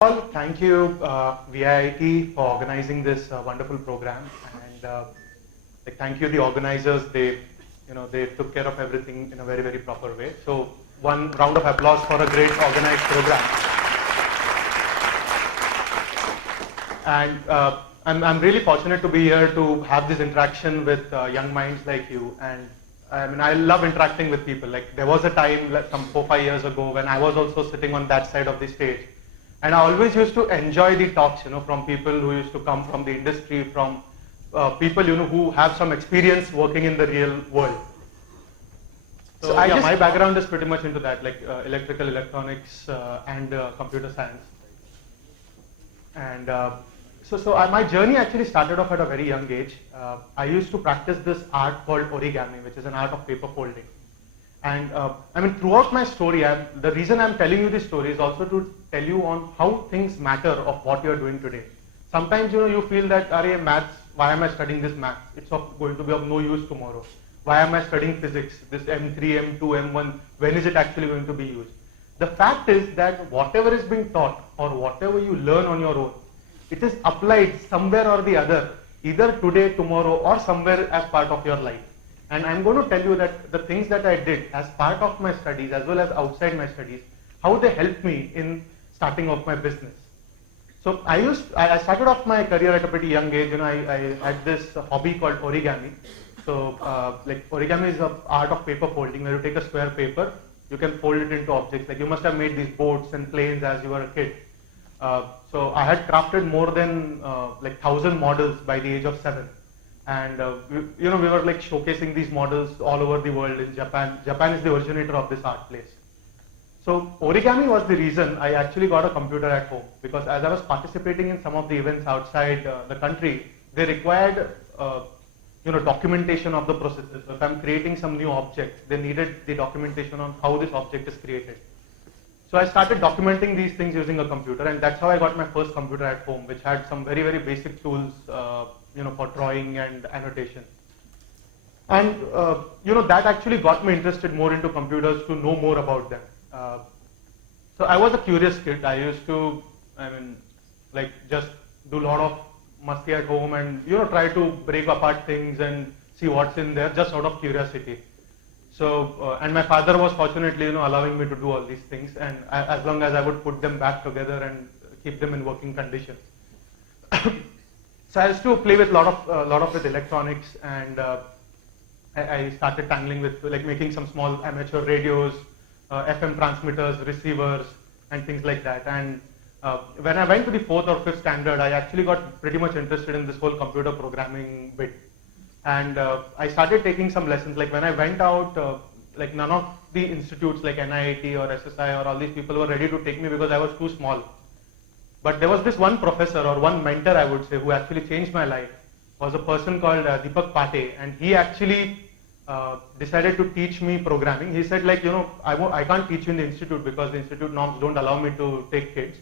All, thank you VIT for organizing this wonderful program, and thank you the organizers. They took care of everything in a very proper way. So one round of applause for a great organized program. And I'm really fortunate to be here to have this interaction with young minds like you. And I love interacting with people. Like there was a time, like some 4-5 years ago, when I was also sitting on that side of the stage. And I always used to enjoy the talks, from people who used to come from the industry, from people, who have some experience working in the real world. So yeah, my background is pretty much into that, like electrical, electronics, and computer science. And my journey actually started off at a very young age. I used to practice this art called origami, which is an art of paper folding. And throughout my story, the reason I'm telling you this story is also to tell you on how things matter of what you're doing today. Sometimes, you feel that, maths, why am I studying this maths? It's going to be of no use tomorrow. Why am I studying physics? This M3, M2, M1, when is it actually going to be used? The fact is that whatever is being taught or whatever you learn on your own, it is applied somewhere or the other, either today, tomorrow, or somewhere as part of your life. And I'm going to tell you that the things that I did as part of my studies as well as outside my studies, how they helped me in starting off my business. So I started off my career at a pretty young age. I had this hobby called origami. So origami is an art of paper folding, where you take a square paper, you can fold it into objects. Like you must have made these boats and planes as you were a kid. So I had crafted more than 1,000 models by the age of 7. And we were like showcasing these models all over the world in Japan. Japan is the originator of this art place. So origami was the reason I actually got a computer at home, because as I was participating in some of the events outside the country, they required documentation of the processes. So if I'm creating some new object, they needed the documentation on how this object is created. So I started documenting these things using a computer, and that's how I got my first computer at home, which had some very basic tools for drawing and annotation. And that actually got me interested more into computers to know more about them. So I was a curious kid. I used to, just do a lot of musty at home and try to break apart things and see what's in there, just out of curiosity. So and my father was fortunately allowing me to do all these things, and as long as I would put them back together and keep them in working condition. So I used to play with a lot of with electronics, and I started tangling with making some small amateur radios, FM transmitters, receivers, and things like that. And when I went to the 4th or 5th standard, I actually got pretty much interested in this whole computer programming bit. And I started taking some lessons. Like when I went out, none of the institutes like NIT or SSI or all these people were ready to take me because I was too small. But there was this one professor or one mentor, I would say, who actually changed my life. Was a person called Deepak Pate, and he actually decided to teach me programming. He said, I can't teach you in the institute because the institute norms don't allow me to take kids,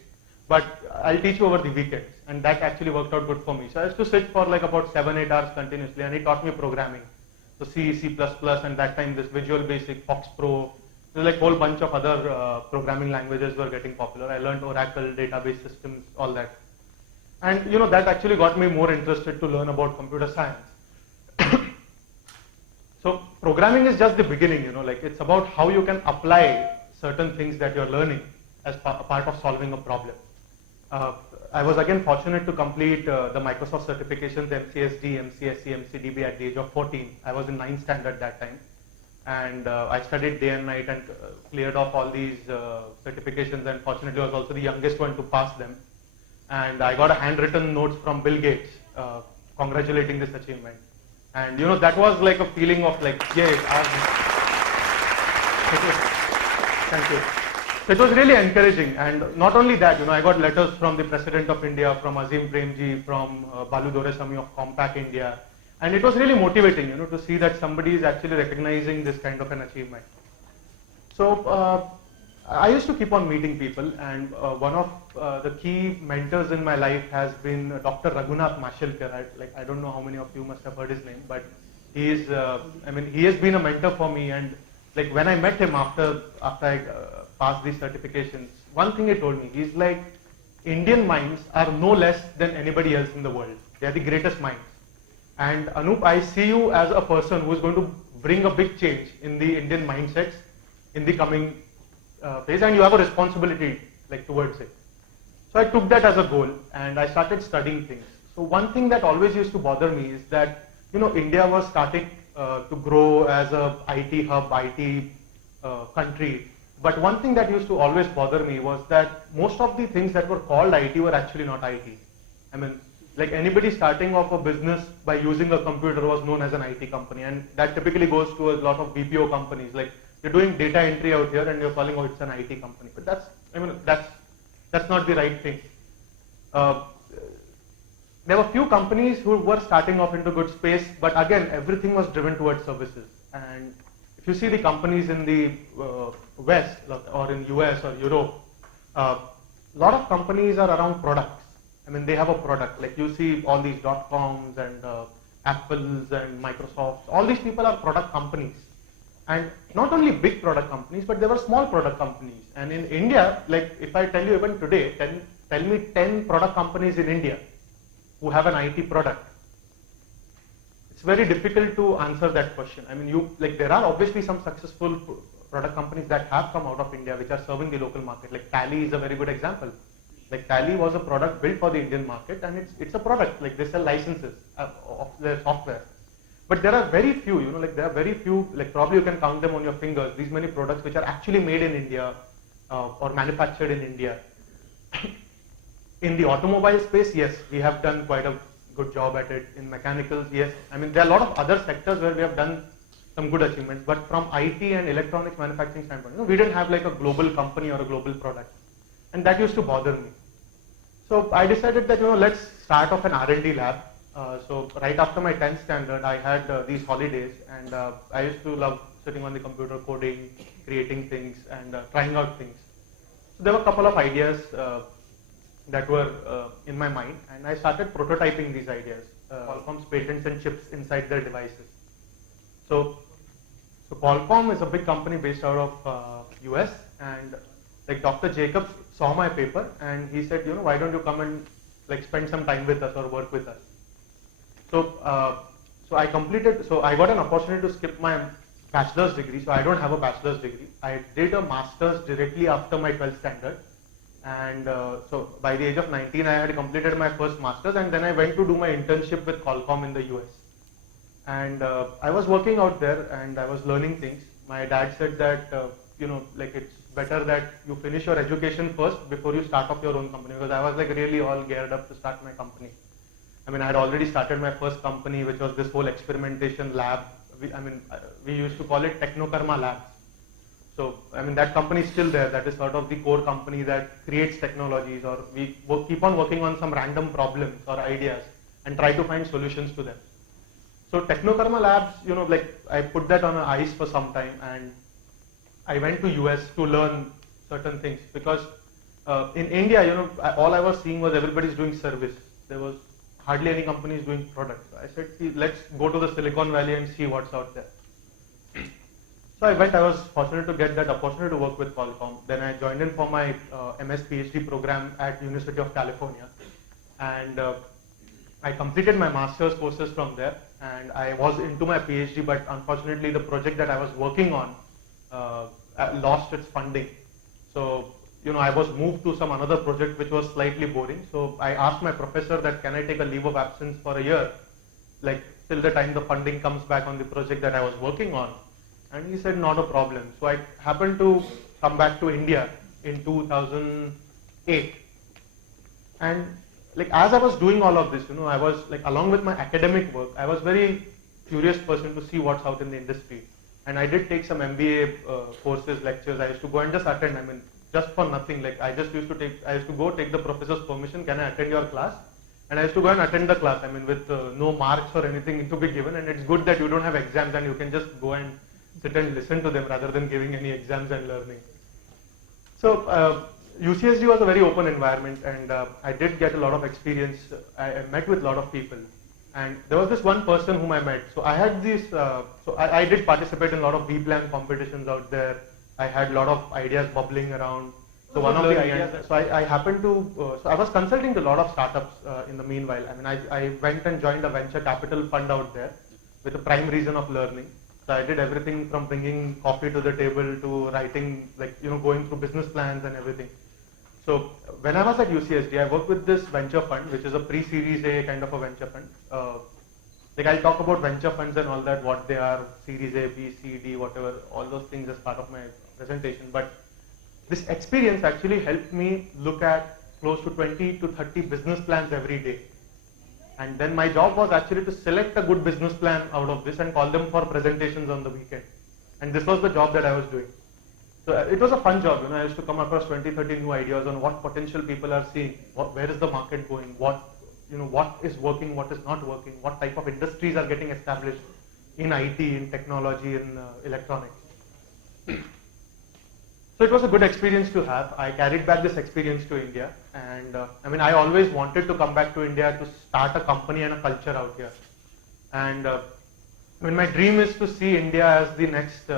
but I'll teach you over the weekends. And that actually worked out good for me. So I used to sit for about 7-8 hours continuously, and he taught me programming. So C, C++, and that time this Visual Basic, Fox Pro, a whole bunch of other programming languages were getting popular. I learned Oracle, database systems, all that. And that actually got me more interested to learn about computer science. So programming is just the beginning, it's about how you can apply certain things that you're learning as part of solving a problem. I was again fortunate to complete the Microsoft certifications, MCSD, MCSE, MCDB at the age of 14. I was in 9th standard that time. And I studied day and night and cleared off all these certifications, and fortunately I was also the youngest one to pass them. And I got a handwritten note from Bill Gates congratulating this achievement. And that was like a feeling of yay. Thank you. So it was really encouraging. And not only that, I got letters from the President of India, from Azim Premji, from Balu Doresamy of Compaq India. And it was really motivating, to see that somebody is actually recognizing this kind of an achievement. So I used to keep on meeting people, and one of the key mentors in my life has been Dr. Raghunath Mashelkar. I don't know how many of you must have heard his name, but he is, he has been a mentor for me. And when I met him after I passed these certifications, one thing he told me, he's like, Indian minds are no less than anybody else in the world. They are the greatest minds. And Anup, I see you as a person who is going to bring a big change in the Indian mindsets in the coming phase, and you have a responsibility like towards it. So I took that as a goal, and I started studying things. So one thing that always used to bother me is that India was starting to grow as a IT hub, IT country. But one thing that used to always bother me was that most of the things that were called IT were actually not IT. I mean, like anybody starting off a business by using a computer was known as an IT company, and that typically goes to a lot of BPO companies. Like you're doing data entry out here and you're calling it's an IT company. But that's not the right thing. There were few companies who were starting off into good space, but again, everything was driven towards services. And if you see the companies in the West or in US or Europe, a lot of companies are around products. I mean, they have a product. Like you see all these .coms and Apples and Microsofts. All these people are product companies. And not only big product companies, but there were small product companies. And in India, like if I tell you even today, tell me 10 product companies in India who have an IT product. It's very difficult to answer that question. I mean, there are obviously some successful product companies that have come out of India which are serving the local market. Like Tally is a very good example. Like Tally was a product built for the Indian market, and it's a product. Like they sell licenses of their software. But there are very few, there are very few, like probably you can count them on your fingers, these many products which are actually made in India or manufactured in India. In the automobile space, yes, we have done quite a good job at it. In mechanicals, yes. I mean, there are a lot of other sectors where we have done some good achievements, but from IT and electronics manufacturing standpoint, we didn't have like a global company or a global product. And that used to bother me. So I decided that, let's start off an R&D lab. So right after my 10th standard, I had these holidays, and I used to love sitting on the computer, coding, creating things, and trying out things. So there were a couple of ideas that were in my mind, and I started prototyping these ideas, Qualcomm's patents and chips inside their devices. So Qualcomm is a big company based out of US, and like Dr. Jacobs saw my paper and he said, why don't you come and like spend some time with us or work with us? So I got an opportunity to skip my bachelor's degree. So I don't have a bachelor's degree. I did a master's directly after my 12th standard. And so by the age of 19, I had completed my first master's, and then I went to do my internship with Qualcomm in the US. And I was working out there and I was learning things. My dad said that, like it's better that you finish your education first before you start off your own company, because I was like really all geared up to start my company. I mean, I had already started my first company, which was this whole experimentation lab. We used to call it Technokarma Labs. So, I mean, that company is still there. That is sort of the core company that creates technologies, or we keep on working on some random problems or ideas and try to find solutions to them. So Technokarma Labs, like I put that on ice for some time, and I went to US to learn certain things, because in India, all I was seeing was everybody's doing service. There was hardly any companies doing products. So I said, let's go to the Silicon Valley and see what's out there. So I went. I was fortunate to get that opportunity to work with Qualcomm. Then I joined in for my MS PhD program at University of California, and I completed my master's courses from there, and I was into my PhD, but unfortunately the project that I was working on lost its funding. So, I was moved to some another project which was slightly boring. So I asked my professor that can I take a leave of absence for a year, like till the time the funding comes back on the project that I was working on. And he said, not a problem. So I happened to come back to India in 2008. And like as I was doing all of this, I was like, along with my academic work, I was very curious person to see what's out in the industry. And I did take some MBA courses, lectures. I used to go and just attend. I mean, just for nothing. Like I used to go take the professor's permission. Can I attend your class? And I used to go and attend the class. I mean, with no marks or anything to be given. And it's good that you don't have exams and you can just go and sit and listen to them rather than giving any exams and learning. So UCSD was a very open environment, and I did get a lot of experience. I met with a lot of people, and there was this one person whom I met. So I had this. I did participate in a lot of VPlan competitions out there. I had a lot of ideas bubbling around. So one of the ideas, so I happened to, so I was consulting to a lot of startups in the meanwhile. I mean, I went and joined a venture capital fund out there with a prime reason of learning. So I did everything from bringing coffee to the table to writing, like, going through business plans and everything. So when I was at UCSD, I worked with this venture fund, which is a pre-series A kind of a venture fund. Like I'll talk about venture funds and all that, what they are, series A, B, C, D, whatever, all those things as part of my presentation. But this experience actually helped me look at close to 20 to 30 business plans every day. And then my job was actually to select a good business plan out of this and call them for presentations on the weekend. And this was the job that I was doing. So it was a fun job. I used to come across 20, 30 new ideas on what potential people are seeing, where is the market going, what is working, what is not working, what type of industries are getting established in IT, in technology, in electronics. So it was a good experience to have. I carried back this experience to India, and I mean, I always wanted to come back to India to start a company and a culture out here. And I mean, my dream is to see India as the next,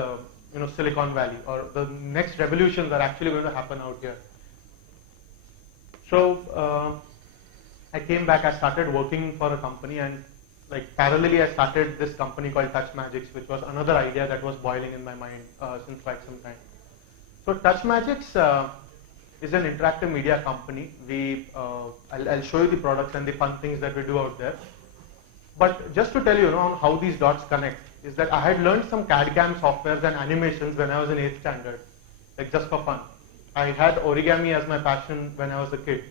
Silicon Valley, or the next revolutions are actually going to happen out here. So I came back. I started working for a company, and like parallelly, I started this company called TouchMagix, which was another idea that was boiling in my mind since quite some time. So TouchMagix is an interactive media company. I'll show you the products and the fun things that we do out there. But just to tell you, on how these dots connect, is that I had learned some CAD/CAM softwares and animations when I was in 8th standard, like just for fun. I had origami as my passion when I was a kid.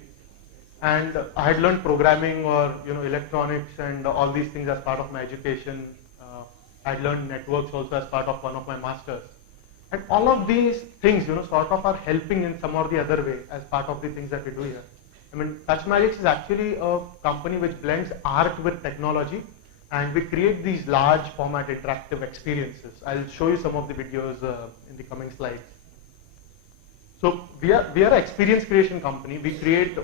And I had learned programming or electronics and all these things as part of my education. I had learned networks also as part of one of my masters. And all of these things, sort of are helping in some or the other way as part of the things that we do here. I mean, TouchMagix is actually a company which blends art with technology, and we create these large format interactive experiences. I'll show you some of the videos in the coming slides. So we are an experience creation company. We create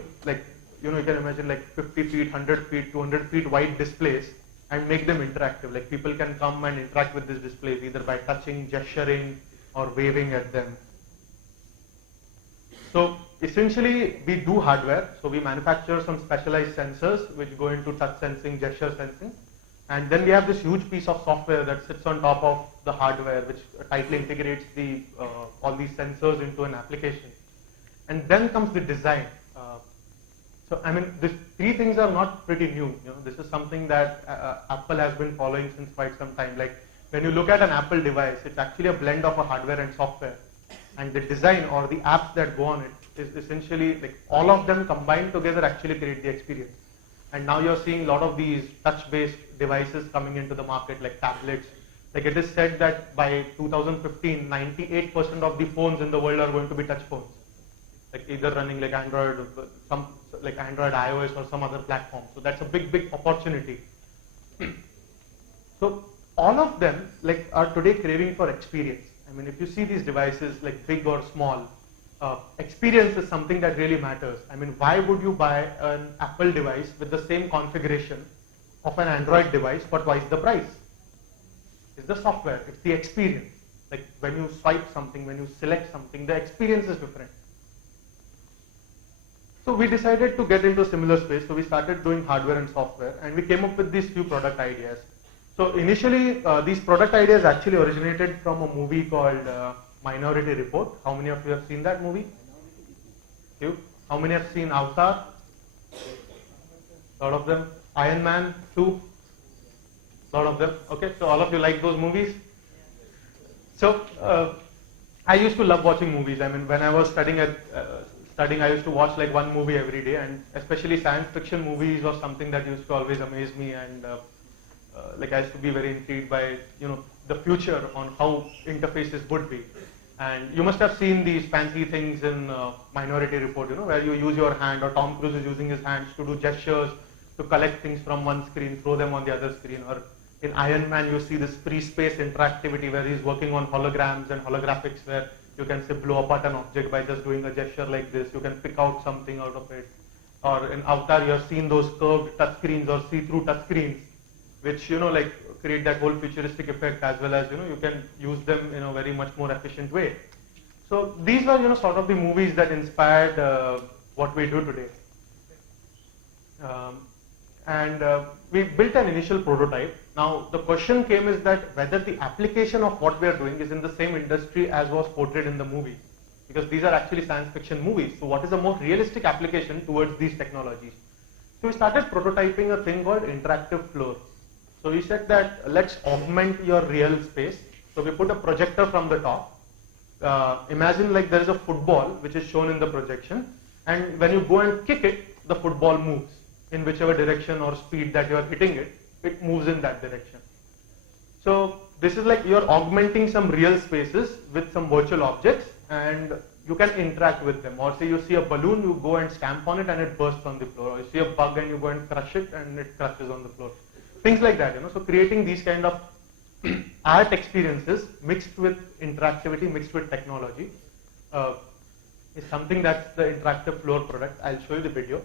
you can imagine like 50 feet, 100 feet, 200 feet wide displays and make them interactive. Like people can come and interact with these displays either by touching, gesturing, or waving at them. So essentially we do hardware. So we manufacture some specialized sensors which go into touch sensing, gesture sensing. And then we have this huge piece of software that sits on top of the hardware, which tightly integrates all these sensors into an application. And then comes the design. So I mean, these three things are not pretty new. This is something that Apple has been following since quite some time. Like when you look at an Apple device, it's actually a blend of a hardware and software. And the design or the apps that go on it is essentially like all of them combined together actually create the experience. And now you're seeing a lot of these touch-based devices coming into the market, like tablets. Like it is said that by 2015, 98% of the phones in the world are going to be touch phones. Like either running like Android, like Android, iOS, or some other platform. So that's a big, big opportunity. So all of them are today craving for experience. I mean, if you see these devices like big or small, experience is something that really matters. I mean, why would you buy an Apple device with the same configuration of an Android device for twice the price? It's the software, it's the experience. Like when you swipe something, when you select something, the experience is different. So we decided to get into a similar space. So we started doing hardware and software, and we came up with these few product ideas. So initially, these product ideas actually originated from a movie called Minority Report. How many of you have seen that movie? You? How many have seen Avatar? A lot of them. Iron Man 2? A lot of them. Okay, so all of you like those movies? So I used to love watching movies. I mean, when I was studying, I used to watch like one movie every day, and especially science fiction movies was something that used to always amaze me, and I used to be very intrigued by the future on how interfaces would be. And you must have seen these fancy things in Minority Report, where you use your hand, or Tom Cruise is using his hands to do gestures to collect things from one screen, throw them on the other screen. Or in Iron Man, you see this free space interactivity where he's working on holograms and holographics, where you can say blow apart an object by just doing a gesture like this. You can pick out something out of it. Or in Avatar, you have seen those curved touchscreens or see-through touchscreens, which create that whole futuristic effect, as well as you can use them in a very much more efficient way. So these were, sort of the movies that inspired what we do today. And we built an initial prototype. Now the question came is that whether the application of what we are doing is in the same industry as was portrayed in the movie, because these are actually science fiction movies. So what is a more realistic application towards these technologies? So we started prototyping a thing called interactive floor. So we said that let's augment your real space. So we put a projector from the top. Imagine like there is a football which is shown in the projection, and when you go and kick it, the football moves in whichever direction or speed that you are hitting it, it moves in that direction. So this is like you're augmenting some real spaces with some virtual objects, and you can interact with them. Or say you see a balloon, you go and stamp on it and it bursts on the floor. Or you see a bug and you go and crush it and it crushes on the floor. Things like that, So creating these kind of art experiences mixed with interactivity, mixed with technology, is something that's the interactive floor product. I'll show you the video.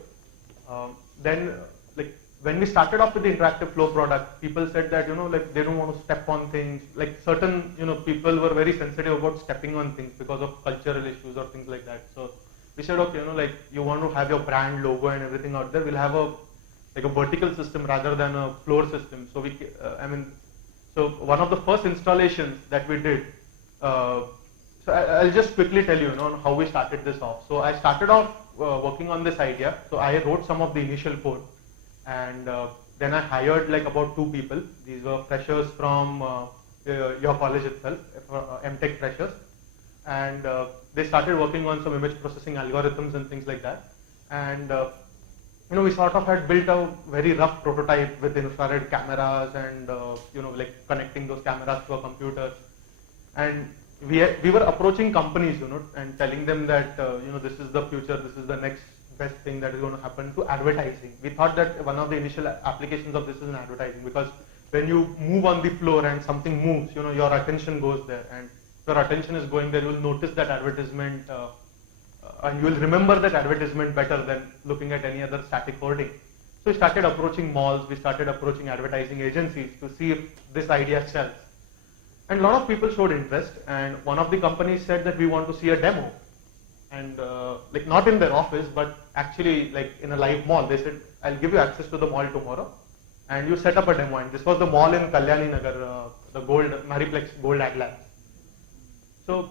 Then, like when we started off with the interactive flow product, people said that like they don't want to step on things. Like certain people were very sensitive about stepping on things because of cultural issues or things like that. So we said, okay, like you want to have your brand logo and everything out there. We'll have a vertical system rather than a floor system. So so one of the first installations that we did. So I'll just quickly tell you, how we started this off. So I started off working on this idea. So I wrote some of the initial code, and then I hired like about 2 people. These were freshers from your college itself, MTech freshers, and they started working on some image processing algorithms and things like that. And we sort of had built a very rough prototype with infrared cameras and like connecting those cameras to a computer. And we were approaching companies, and telling them that this is the future, this is the next best thing that is going to happen to advertising. We thought that one of the initial applications of this is in advertising, because when you move on the floor and something moves, your attention goes there, and if your attention is going there, you will notice that advertisement, and you will remember that advertisement better than looking at any other static hoarding. So we started approaching malls, we started approaching advertising agencies to see if this idea sells. And a lot of people showed interest, and one of the companies said that we want to see a demo. And like not in their office, but actually like in a live mall. They said, I'll give you access to the mall tomorrow, and you set up a demo. And this was the mall in Kalyani Nagar, the Mariplex Gold Ad Labs. So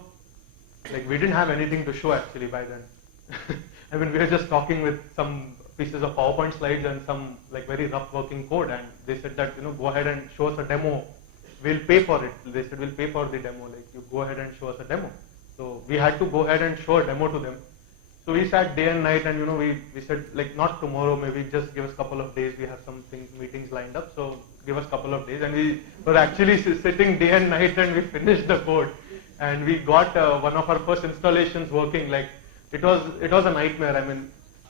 like we didn't have anything to show actually by then. We were just talking with some pieces of PowerPoint slides and some like very rough working code, and they said that go ahead and show us a demo. We'll pay for it. They said we'll pay for the demo. Like you go ahead and show us a demo. So we had to go ahead and show a demo to them. So we sat day and night, and we said like not tomorrow, maybe just give us a couple of days. We have some meetings lined up, so give us a couple of days. And we were actually sitting day and night, and we finished the code, and we got one of our first installations working. Like it was a nightmare.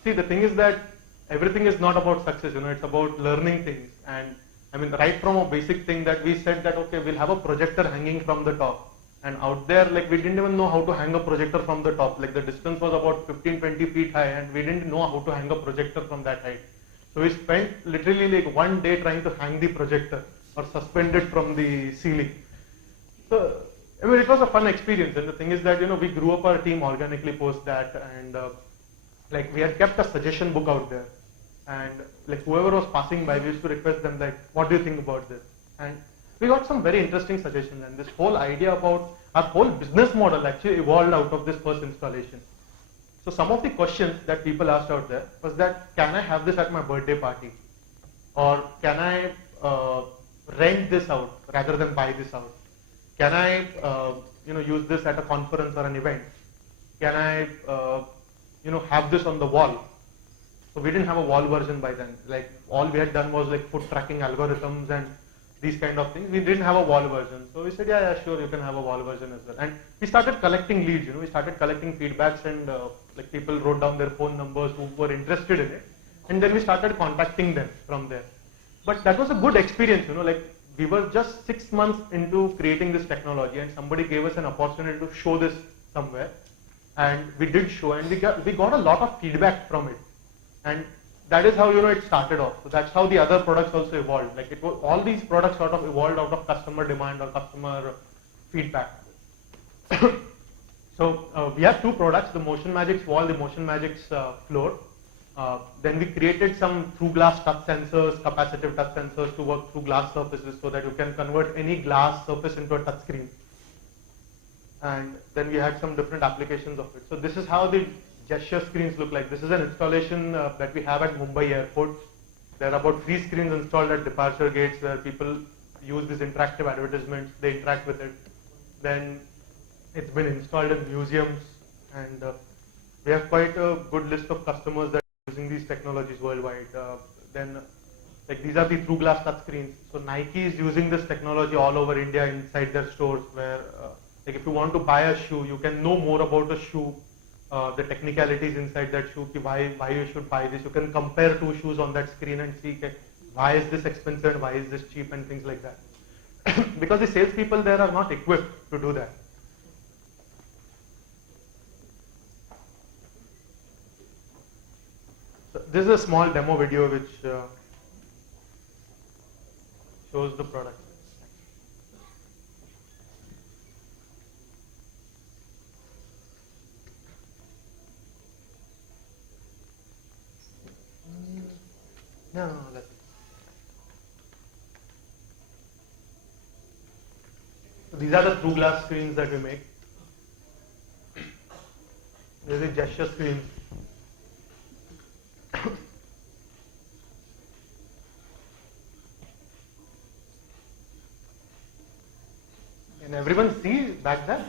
See, the thing is that everything is not about success. It's about learning things. And right from a basic thing that we said that okay, we'll have a projector hanging from the top. And out there, like we didn't even know how to hang a projector from the top. Like the distance was about 15-20 feet high, and we didn't know how to hang a projector from that height. So we spent literally like one day trying to hang the projector or suspend it from the ceiling. So it was a fun experience. And the thing is that we grew up our team organically post that, and like we had kept a suggestion book out there, and like whoever was passing by, we used to request them like, what do you think about this? And we got some very interesting suggestions, and this whole idea about our whole business model actually evolved out of this first installation. So some of the questions that people asked out there was that, can I have this at my birthday party? Or can I rent this out rather than buy this out? Can I use this at a conference or an event? Can I have this on the wall? So we didn't have a wall version by then. Like all we had done was like foot tracking algorithms and these kind of things. We didn't have a wall version. So we said, yeah, sure, you can have a wall version as well. And we started collecting leads, we started collecting feedbacks, and like people wrote down their phone numbers who were interested in it. And then we started contacting them from there. But that was a good experience, like we were just 6 months into creating this technology, and somebody gave us an opportunity to show this somewhere. And we did show, and we got a lot of feedback from it. And that is how it started off. So that's how the other products also evolved. Like all these products sort of evolved out of customer demand or customer feedback. So we have two products, the MotionMagix wall, the MotionMagix floor. Then we created some through glass touch sensors, capacitive touch sensors to work through glass surfaces so that you can convert any glass surface into a touch screen. And then we had some different applications of it. So this is how the gesture screens look like. This is an installation that we have at Mumbai airport. There are about 3 screens installed at departure gates where people use these interactive advertisements, they interact with it. Then it's been installed in museums, and we have quite a good list of customers that are using these technologies worldwide. Then like these are the through glass touch screens. So Nike is using this technology all over India inside their stores where like if you want to buy a shoe, you can know more about a shoe, the technicalities inside that shoe, why you should buy this. You can compare 2 shoes on that screen and see why is this expensive and why is this cheap and things like that. Because the salespeople there are not equipped to do that. So this is a small demo video which shows the product. No, that's it. So these are the through glass screens that we make. These are the gesture screens. Can everyone see back there?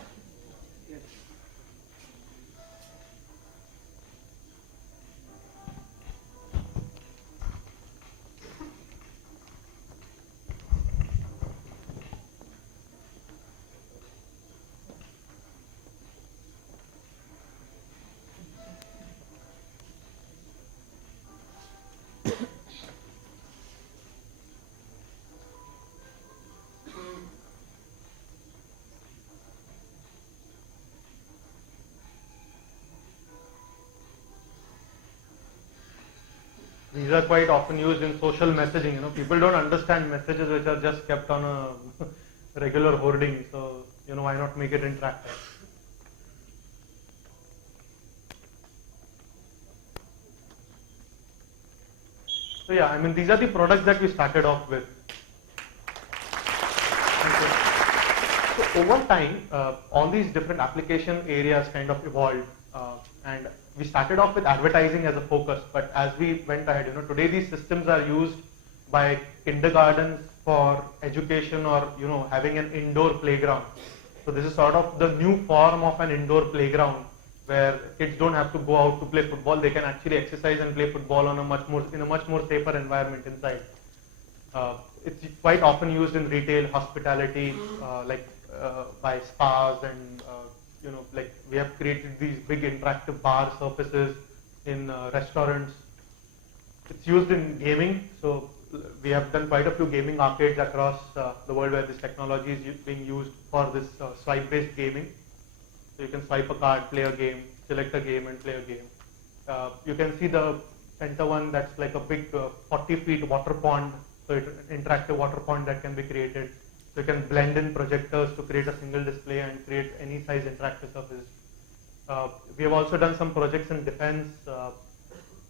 Yes. These are quite often used in social messaging. People don't understand messages which are just kept on a regular hoarding. So, why not make it interactive? So yeah, these are the products that we started off with. So over time, all these different application areas kind of evolved, and we started off with advertising as a focus, but as we went ahead, today these systems are used by kindergartens for education or, having an indoor playground. So this is sort of the new form of an indoor playground where kids don't have to go out to play football. They can actually exercise and play football in a much more safer environment inside. It's quite often used in retail, hospitality, by spas and like we have created these big interactive bar surfaces in restaurants. It's used in gaming, so we have done quite a few gaming arcades across the world where this technology is being used for this swipe-based gaming. So you can swipe a card, play a game, select a game and play a game. You can see the center one, that's like a big 40 feet water pond, so it's an interactive water pond that can be created. So you can blend in projectors to create a single display and create any size interactive surface. We have also done some projects in defense,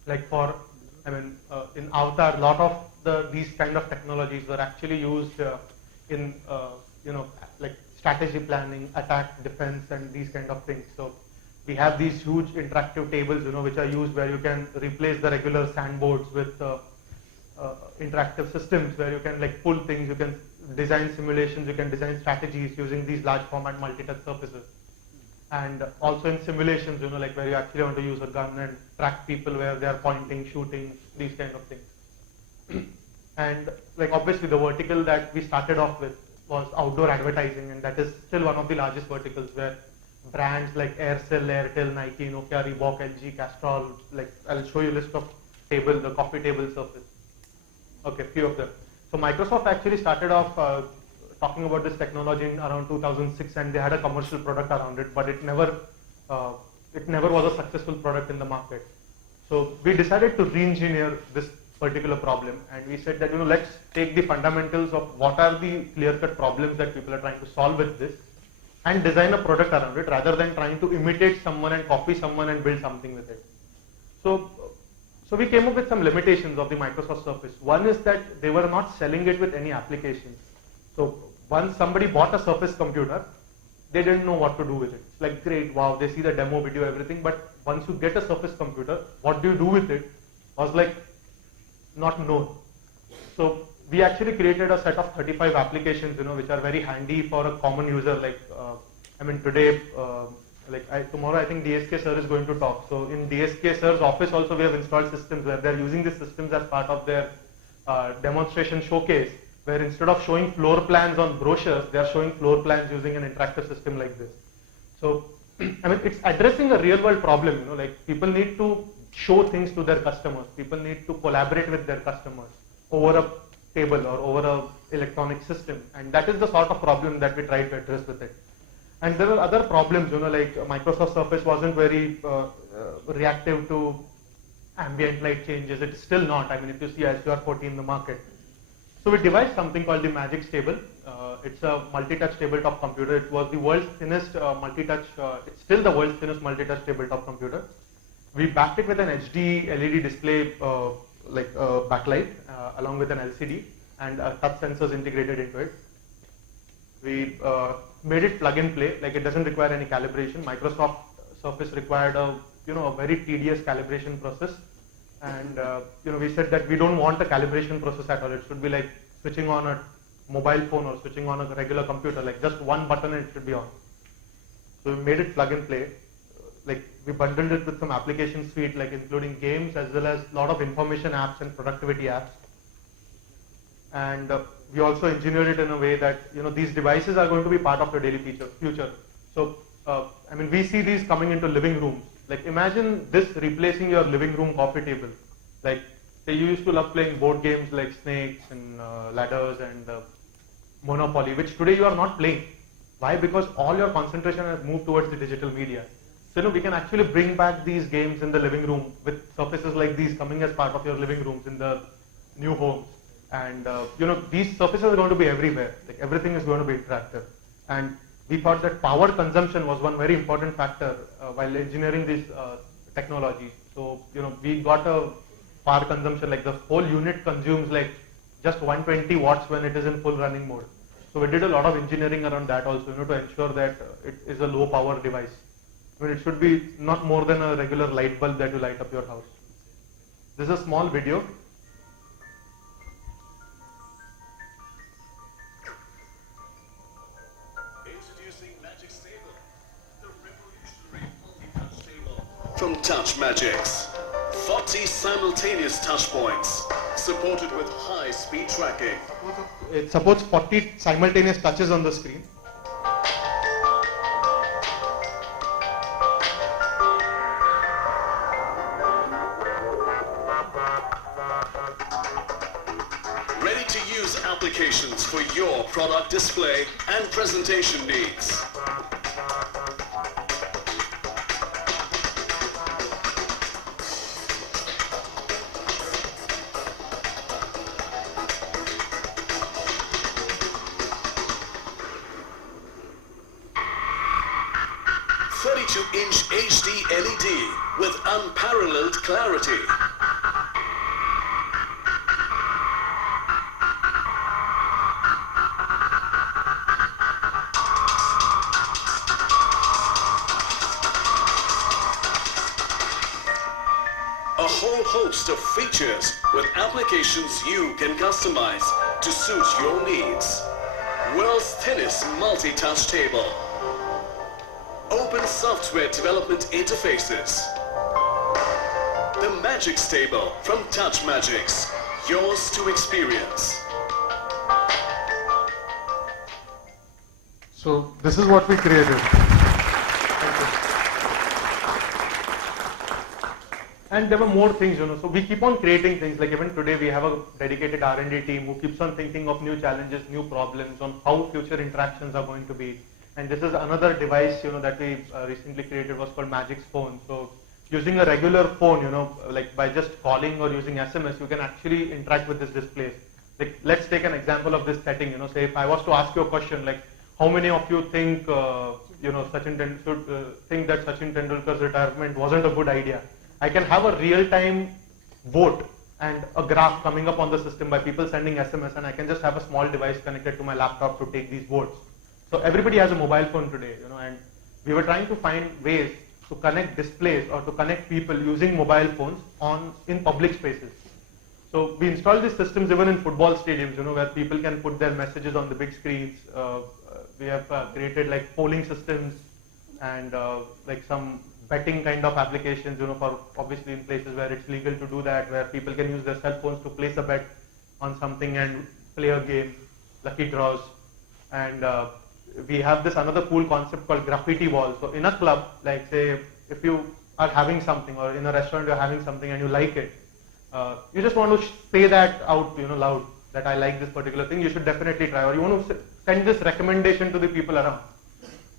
like for, in Avatar, a lot of these kind of technologies were actually used in, like strategy planning, attack, defense, and these kind of things. So we have these huge interactive tables, which are used where you can replace the regular sandboards with interactive systems where you can like pull things, you can design simulations, you can design strategies using these large format multi-touch surfaces. And also in simulations, like where you actually want to use a gun and track people where they are pointing, shooting, these kind of things. And like obviously the vertical that we started off with was outdoor advertising, and that is still one of the largest verticals where brands like Aircel, Airtel, Nike, Nokia, Reebok, LG, Castrol, like I'll show you a list of the coffee table surface. Okay, few of them. So Microsoft actually started off talking about this technology in around 2006, and they had a commercial product around it, but it never was a successful product in the market. So we decided to re-engineer this particular problem, and we said that let's take the fundamentals of what are the clear-cut problems that people are trying to solve with this, and design a product around it rather than trying to imitate someone and copy someone and build something with it. So we came up with some limitations of the Microsoft Surface. One is that they were not selling it with any applications. So once somebody bought a Surface computer, they didn't know what to do with it. It's like, great, wow, they see the demo video, everything, but once you get a Surface computer, what do you do with it was like not known. So we actually created a set of 35 applications, which are very handy for a common user. Like, today, tomorrow I think DSK sir is going to talk. So in DSK sir's office also we have installed systems where they're using these systems as part of their demonstration showcase, where instead of showing floor plans on brochures, they are showing floor plans using an interactive system like this. So, it's addressing a real world problem, like people need to show things to their customers. People need to collaborate with their customers over a table or over a electronic system. And that is the sort of problem that we try to address with it. And there were other problems, like Microsoft Surface wasn't very reactive to ambient light changes. It's still not. If you see SUR40 in the market. So we devised something called the Magix table. It's a multi-touch tabletop computer. It was the world's thinnest multi-touch. It's still the world's thinnest multi-touch tabletop computer. We backed it with an HD LED display, backlight, along with an LCD and touch sensors integrated into it. We made it plug and play. Like, it doesn't require any calibration. Microsoft Surface required a very tedious calibration process. And we said that we don't want a calibration process at all. It should be like switching on a mobile phone or switching on a regular computer, like just one button and it should be on. So we made it plug and play. Like, we bundled it with some application suite, like including games as well as a lot of information apps and productivity apps. And we also engineered it in a way that these devices are going to be part of your daily future. So we see these coming into living rooms. Like, imagine this replacing your living room coffee table. Like, say you used to love playing board games like snakes and ladders and Monopoly, which today you are not playing. Why? Because all your concentration has moved towards the digital media. So we can actually bring back these games in the living room with surfaces like these coming as part of your living rooms in the new homes. And these surfaces are going to be everywhere. Like, everything is going to be interactive. And we thought that power consumption was one very important factor while engineering this technology. So, we got a power consumption, like the whole unit consumes like just 120 watts when it is in full running mode. So we did a lot of engineering around that also, to ensure that it is a low power device. It should be not more than a regular light bulb that you light up your house. This is a small video. From TouchMagix, 40 simultaneous touch points, supported with high-speed tracking. It supports 40 simultaneous touches on the screen. Ready to use applications for your product display and presentation needs. Inch HD LED with unparalleled clarity. A whole host of features with applications you can customize to suit your needs. World's thinnest multi-touch table. Open software development interfaces. The Magix table from TouchMagix, yours to experience. So this is what we created. And there were more things, so we keep on creating things. Like, even today we have a dedicated R&D team who keeps on thinking of new challenges, new problems on how future interactions are going to be. And this is another device, that we recently created, was called Magix phone. So using a regular phone, like by just calling or using SMS, you can actually interact with this display. Like, let's take an example of this setting. Say if I was to ask you a question like, how many of you think, think that Sachin Tendulkar's retirement wasn't a good idea? I can have a real-time vote and a graph coming up on the system by people sending SMS, and I can just have a small device connected to my laptop to take these votes. So everybody has a mobile phone today, and we were trying to find ways to connect displays or to connect people using mobile phones in public spaces. So we installed these systems even in football stadiums, where people can put their messages on the big screens. We have created like polling systems and like some betting kind of applications, for obviously in places where it's legal to do that, where people can use their cell phones to place a bet on something and play a game, lucky draws. And we have this another cool concept called graffiti wall. So in a club, like say if you are having something, or in a restaurant you're having something and you like it, you just want to say that out, loud, that I like this particular thing, you should definitely try, or you want to send this recommendation to the people around.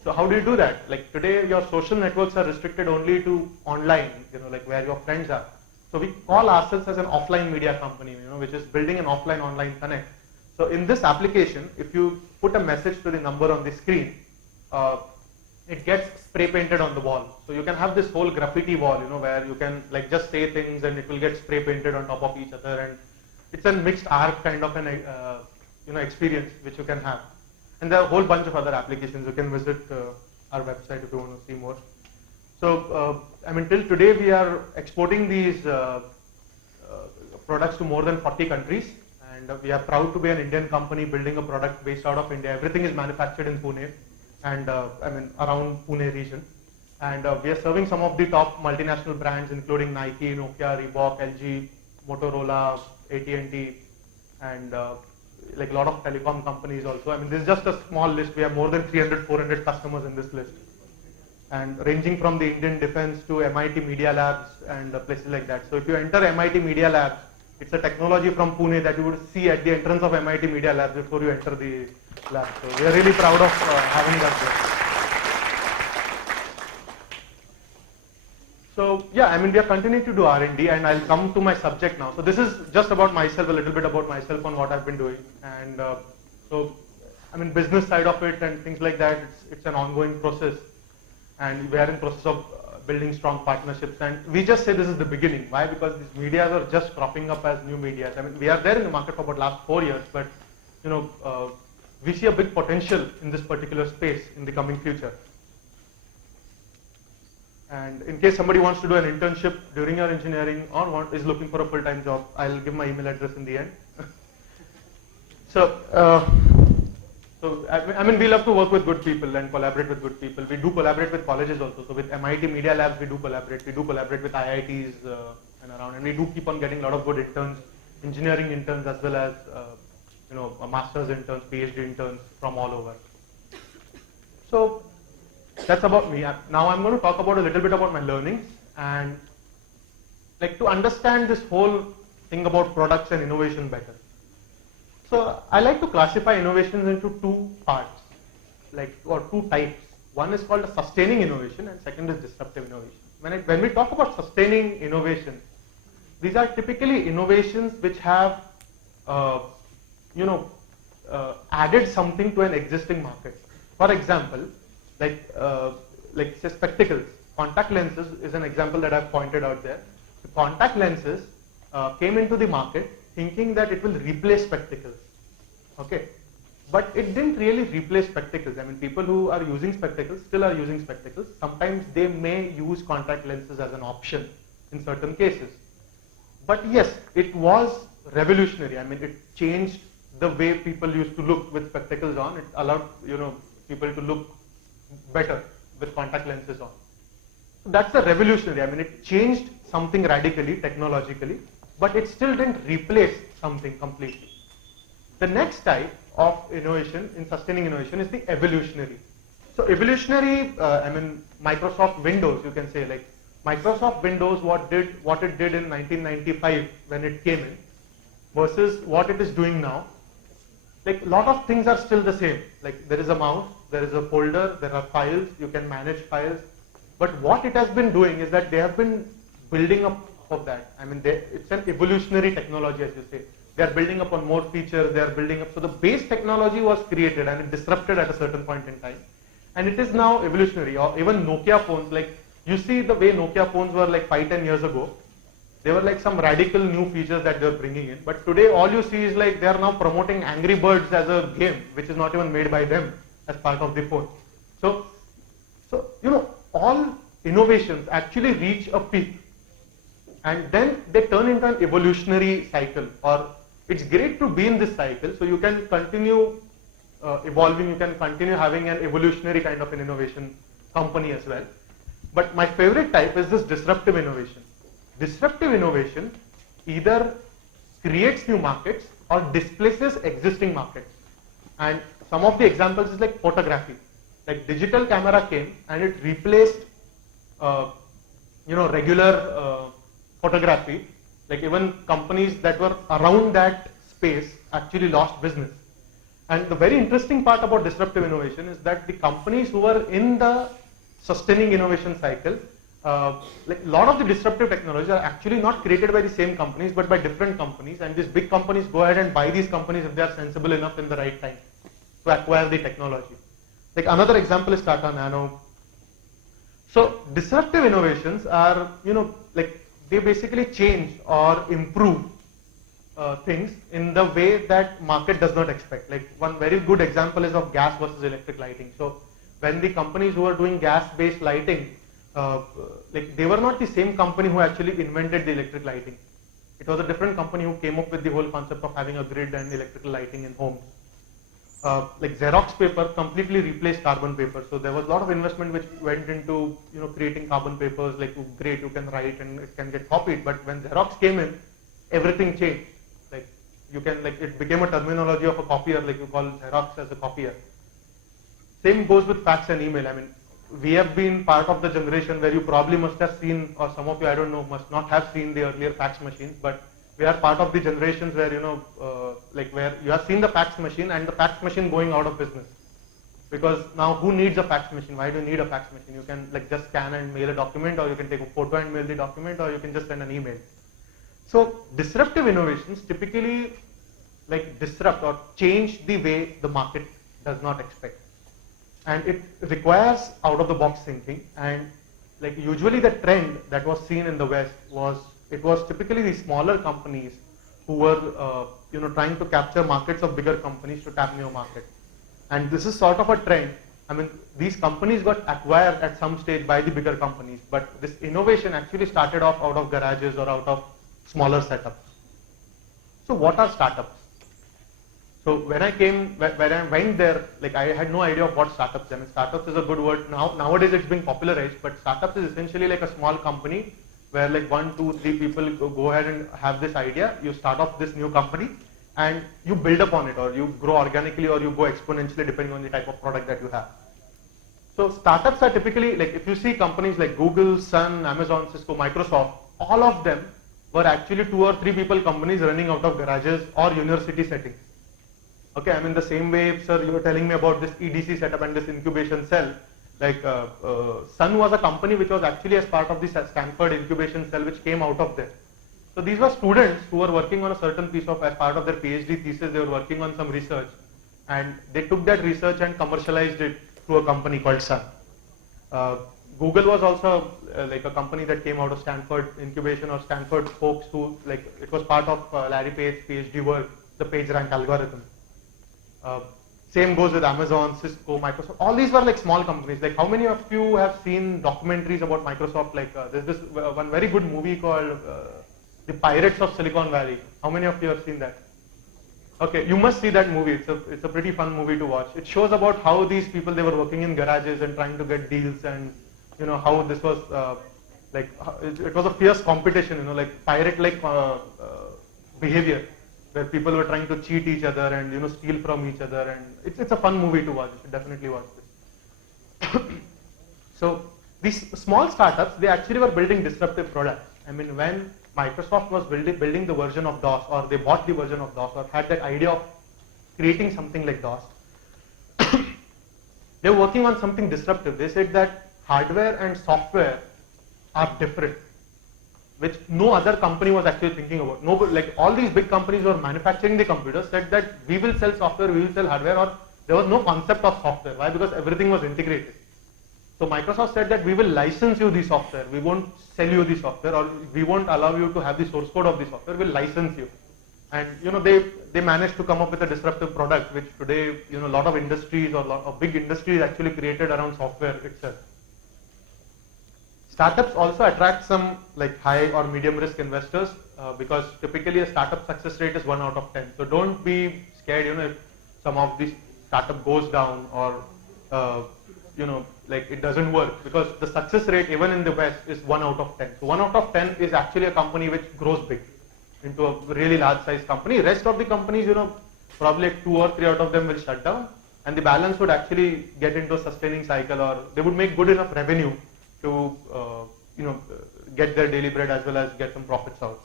So how do you do that? Like today your social networks are restricted only to online, like where your friends are. So we call ourselves as an offline media company, which is building an offline-online connect. So in this application, if you put a message to the number on the screen, it gets spray painted on the wall. So you can have this whole graffiti wall, where you can like just say things and it will get spray painted on top of each other, and it's a mixed art kind of an experience which you can have. And there are a whole bunch of other applications. You can visit our website if you want to see more. So till today we are exporting these products to more than 40 countries, and we are proud to be an Indian company building a product based out of India. Everything is manufactured in Pune, and around Pune region. And we are serving some of the top multinational brands, including Nike, Nokia, Reebok, LG, Motorola, AT&T, and like a lot of telecom companies also. This is just a small list. We have more than 300, 400 customers in this list, and ranging from the Indian Defense to MIT Media Labs and places like that. So if you enter MIT Media Labs, it's a technology from Pune that you would see at the entrance of MIT Media Labs before you enter the lab. So we are really proud of having that there. So yeah, we are continuing to do R&D, and I'll come to my subject now. So this is just about myself, a little bit about myself on what I've been doing. And business side of it and things like that, it's an ongoing process. And we are in process of building strong partnerships. And we just say this is the beginning. Why? Because these medias are just cropping up as new medias. We are there in the market for about last 4 years, but we see a big potential in this particular space in the coming future. And in case somebody wants to do an internship during your engineering or is looking for a full-time job, I'll give my email address in the end. We love to work with good people and collaborate with good people. We do collaborate with colleges also. So with MIT Media Labs, we do collaborate. We do collaborate with IITs and around. And we do keep on getting a lot of good interns, engineering interns, as well as master's interns, PhD interns from all over. So that's about me. Now I'm going to talk about a little bit about my learnings, and like to understand this whole thing about products and innovation better. So I like to classify innovations into two parts, or two types. One is called a sustaining innovation, and second is disruptive innovation. When we talk about sustaining innovation, these are typically innovations which have added something to an existing market. For example, like say spectacles, contact lenses is an example that I've pointed out there. The contact lenses came into the market thinking that it will replace spectacles, okay? But it didn't really replace spectacles. People who are using spectacles still are using spectacles. Sometimes they may use contact lenses as an option in certain cases. But yes, it was revolutionary. It changed the way people used to look with spectacles on. It allowed people to look better with contact lenses on. So that's a revolutionary. It changed something radically, technologically, but it still didn't replace something completely. The next type of innovation in sustaining innovation is the evolutionary. So evolutionary, Microsoft Windows, you can say, like Microsoft Windows, what it did in 1995 when it came in versus what it is doing now. Like a lot of things are still the same. Like there is a mouse, there is a folder, there are files, you can manage files. But what it has been doing is that they have been building up of that. It's an evolutionary technology, as you say. They are building up on more features, they are building up. So the base technology was created and it disrupted at a certain point in time. And it is now evolutionary. Or even Nokia phones, like you see the way Nokia phones were like 5-10 years ago. They were like some radical new features that they were bringing in. But today all you see is like they are now promoting Angry Birds as a game, which is not even made by them as part of the phone. So you know, all innovations actually reach a peak. And then they turn into an evolutionary cycle, or it's great to be in this cycle so you can continue evolving, you can continue having an evolutionary kind of an innovation company as well. But my favorite type is this disruptive innovation. Disruptive innovation either creates new markets or displaces existing markets. And some of the examples is like photography. Like digital camera came and it replaced regular photography. Like even companies that were around that space actually lost business. And the very interesting part about disruptive innovation is that the companies who are in the sustaining innovation cycle, like a lot of the disruptive technologies are actually not created by the same companies but by different companies, and these big companies go ahead and buy these companies if they are sensible enough in the right time to acquire the technology. Like another example is Tata Nano. So disruptive innovations are, like they basically change or improve things in the way that market does not expect. Like one very good example is of gas versus electric lighting. So when the companies who are doing gas-based lighting, like they were not the same company who actually invented the electric lighting. It was a different company who came up with the whole concept of having a grid and electrical lighting in homes. Like Xerox paper completely replaced carbon paper. So there was a lot of investment which went into creating carbon papers. Like great, you can write and it can get copied. But when Xerox came in, everything changed. Like you can it became a terminology of a copier. Like you call Xerox as a copier. Same goes with fax and email. I mean, we have been part of the generation where you probably must have seen, or some of you I don't know must not have seen the earlier fax machines, but we are part of the generations where where you have seen the fax machine and the fax machine going out of business. Because now who needs a fax machine? Why do you need a fax machine? You can just scan and mail a document, or you can take a photo and mail the document, or you can just send an email. So disruptive innovations typically disrupt or change the way the market does not expect. And it requires out of the box thinking, and usually the trend that was seen in the West was typically the smaller companies who were trying to capture markets of bigger companies to tap new market. And this is sort of a trend. I mean, these companies got acquired at some stage by the bigger companies, but this innovation actually started off out of garages or out of smaller setups. So what are startups? So when I went there, I had no idea of what startups are. I mean, startups is a good word. Nowadays it's being popularized, but startups is essentially like a small company where 1, 2, 3 people go ahead and have this idea. You start off this new company and you build upon it, or you grow organically, or you go exponentially depending on the type of product that you have. So startups are typically, if you see companies like Google, Sun, Amazon, Cisco, Microsoft, all of them were actually 2 or 3 people companies running out of garages or university settings. Okay, I mean the same way, sir, you were telling me about this EDC setup and this incubation cell. Sun was a company which was actually as part of the Stanford incubation cell which came out of there. So these were students who were working on a certain piece of, as part of their PhD thesis, they were working on some research, and they took that research and commercialized it through a company called Sun. Google was also a company that came out of Stanford incubation, or Stanford folks who, it was part of Larry Page's PhD work, the PageRank algorithm. Same goes with Amazon, Cisco, Microsoft. All these were small companies. How many of you have seen documentaries about Microsoft? There's this one very good movie called The Pirates of Silicon Valley. How many of you have seen that? Okay, you must see that movie. It's a pretty fun movie to watch. It shows about how these people, they were working in garages and trying to get deals, and how this was it was a fierce competition. Pirate-like behavior, where people were trying to cheat each other and steal from each other, and it's a fun movie to watch. You should definitely watch this. So these small startups, they actually were building disruptive products. I mean, when Microsoft was building the version of DOS, or they bought the version of DOS, or had that idea of creating something like DOS, they were working on something disruptive. They said that hardware and software are different. which no other company was actually thinking about. No, like all these big companies who are manufacturing the computers said that we will sell software, we will sell hardware, or there was no concept of software. Why? Because everything was integrated. So Microsoft said that we will license you the software, we won't sell you the software, or we won't allow you to have the source code of the software, we'll license you. And they managed to come up with a disruptive product, which today a lot of industries or lot of big industries actually created around software itself. Startups also attract some like high or medium risk investors because typically a startup success rate is 1 out of 10. So don't be scared, if some of this startup goes down or like it doesn't work, because the success rate even in the West is 1 out of 10. So 1 out of 10 is actually a company which grows big into a really large size company. Rest of the companies, probably like 2 or 3 out of them will shut down, and the balance would actually get into a sustaining cycle, or they would make good enough revenue to get their daily bread as well as get some profits out.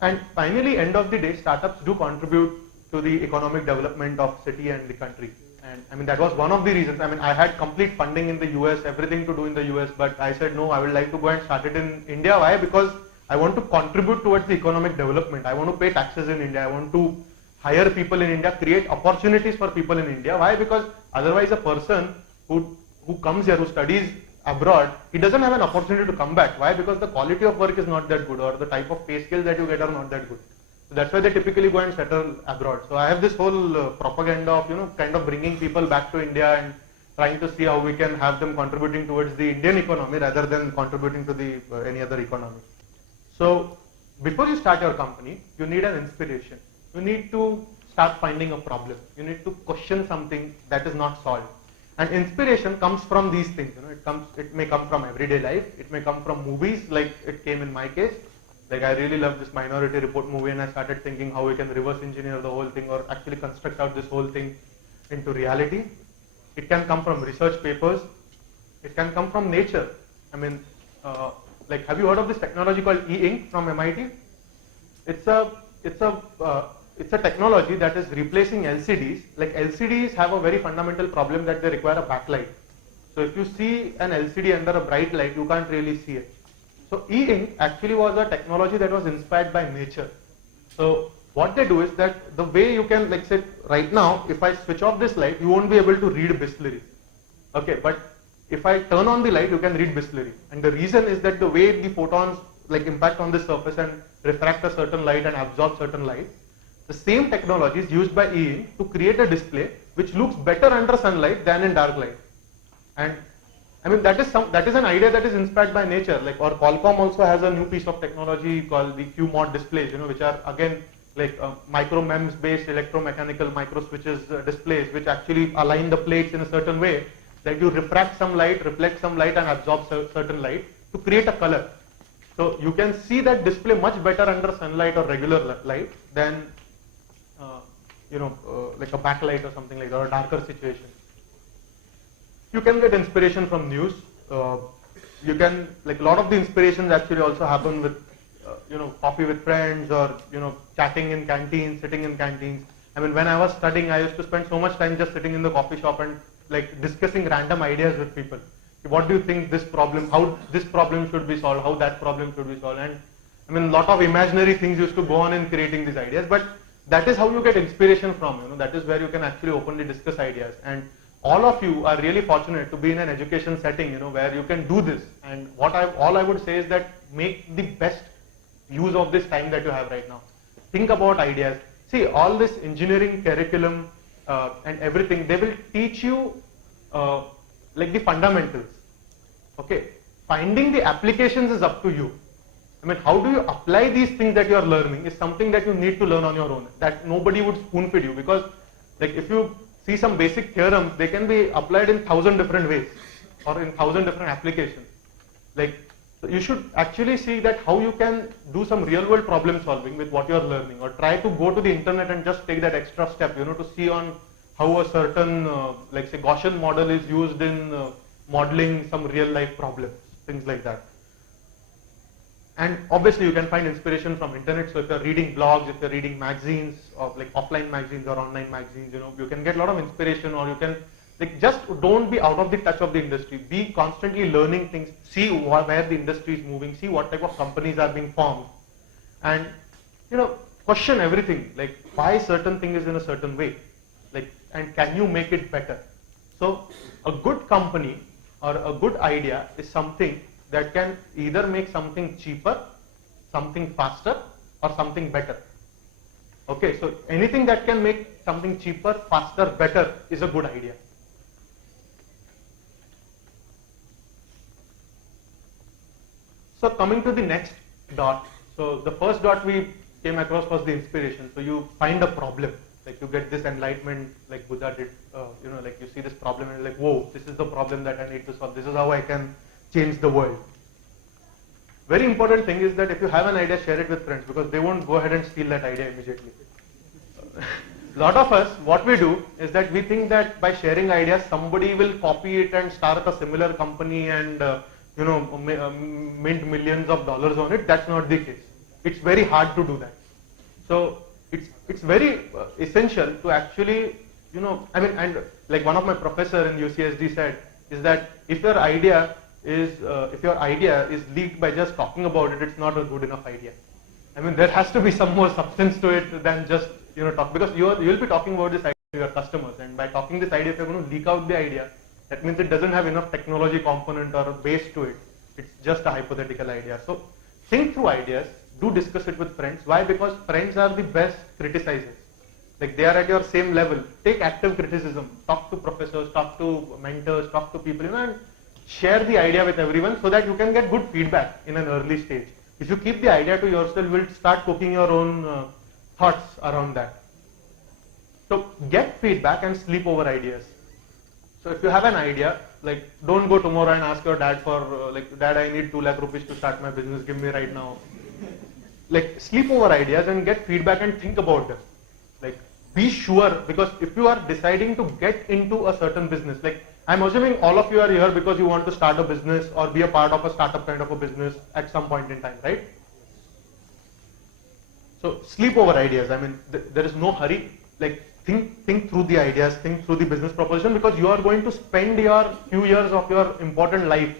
And finally, end of the day, startups do contribute to the economic development of city and the country. And I mean, that was one of the reasons. I mean, I had complete funding in the US, everything to do in the US, but I said, no, I would like to go and start it in India. Why? Because I want to contribute towards the economic development. I want to pay taxes in India. I want to hire people in India, create opportunities for people in India. Why? Because otherwise a person who comes here, who studies abroad, he doesn't have an opportunity to come back. Why? Because the quality of work is not that good, or the type of pay scales that you get are not that good. So that's why they typically go and settle abroad. So I have this whole propaganda of kind of bringing people back to India and trying to see how we can have them contributing towards the Indian economy rather than contributing to the any other economy. So before you start your company, you need an inspiration. You need to start finding a problem. You need to question something that is not solved. And inspiration comes from these things. It may come from everyday life. It may come from movies, like it came in my case. Like I really love this Minority Report movie, and I started thinking how we can reverse engineer the whole thing, or actually construct out this whole thing into reality. It can come from research papers. It can come from nature. I mean, like, have you heard of this technology called e-ink from MIT? It's a technology that is replacing LCDs. Like LCDs have a very fundamental problem that they require a backlight. So if you see an LCD under a bright light, you can't really see it. So e-ink actually was a technology that was inspired by nature. So what they do is that the way you can, like say right now, if I switch off this light, you won't be able to read Bisleri. Okay, but if I turn on the light, you can read Bisleri. And the reason is that the way the photons like impact on the surface and refract a certain light and absorb certain light, the same technology is used by e-ink to create a display which looks better under sunlight than in dark light. And I mean, that is an idea that is inspired by nature. Like, or Qualcomm also has a new piece of technology called the QMOD displays, which are again like micro MEMS based electromechanical micro switches displays, which actually align the plates in a certain way that you refract some light, reflect some light, and absorb certain light to create a color. So you can see that display much better under sunlight or regular light than like a backlight or something like that, or a darker situation. You can get inspiration from news. You can, like, a lot of the inspirations actually also happen with, coffee with friends, or, chatting in canteens, sitting in canteens. I mean, when I was studying, I used to spend so much time just sitting in the coffee shop and like discussing random ideas with people. What do you think this problem, how this problem should be solved, how that problem should be solved? And I mean, a lot of imaginary things used to go on in creating these ideas, but that is how you get inspiration from, that is where you can actually openly discuss ideas. And all of you are really fortunate to be in an education setting, where you can do this. And all I would say is that make the best use of this time that you have right now. Think about ideas. See, all this engineering curriculum and everything, they will teach you like the fundamentals. Okay, finding the applications is up to you. I mean, how do you apply these things that you are learning is something that you need to learn on your own. That nobody would spoon feed you, because like if you see some basic theorems, they can be applied in 1,000 different ways or in 1,000 different applications. Like, so you should actually see that how you can do some real world problem solving with what you are learning, or try to go to the internet and just take that extra step, to see on how a certain, like say Gaussian model is used in modeling some real life problems, things like that. And obviously you can find inspiration from internet. So if you're reading blogs, if you're reading magazines, or like offline magazines or online magazines, you can get a lot of inspiration, or you can Like just don't be out of the touch of the industry. Be constantly learning things. See where the industry is moving. See what type of companies are being formed, and question everything. Like why certain thing is in a certain way. Like and can you make it better? So a good company or a good idea is something that can either make something cheaper, something faster, or something better. Okay, so anything that can make something cheaper, faster, better is a good idea. So coming to the next dot. So the first dot we came across was the inspiration. So you find a problem, like you get this enlightenment, like Buddha did. Like you see this problem and you're like, whoa, this is the problem that I need to solve. This is how I can change the world. Very important thing is that if you have an idea, share it with friends because they won't go ahead and steal that idea immediately. A lot of us, what we do is that we think that by sharing ideas, somebody will copy it and start a similar company and mint millions of dollars on it. That's not the case. It's very hard to do that. So it's very essential to actually, and like one of my professor in UCSD said, is that if your idea is leaked by just talking about it, it's not a good enough idea. I mean, there has to be some more substance to it than just talk, because you'll be talking about this idea to your customers, and by talking this idea, if you're going to leak out the idea, that means it doesn't have enough technology component or a base to it. It's just a hypothetical idea. So think through ideas, do discuss it with friends. Why? Because friends are the best criticizers. Like they are at your same level. Take active criticism. Talk to professors, talk to mentors, talk to people, and share the idea with everyone so that you can get good feedback in an early stage. If you keep the idea to yourself, you will start cooking your own thoughts around that. So get feedback and sleep over ideas. So if you have an idea, like don't go tomorrow and ask your dad for Dad, I need 2 lakh rupees to start my business, give me right now. Like sleep over ideas and get feedback and think about them. Like be sure, because if you are deciding to get into a certain business, like I'm assuming all of you are here because you want to start a business or be a part of a startup kind of a business at some point in time, right? So sleep over ideas. I mean, there is no hurry. Like think through the ideas, think through the business proposition, because you are going to spend your few years of your important life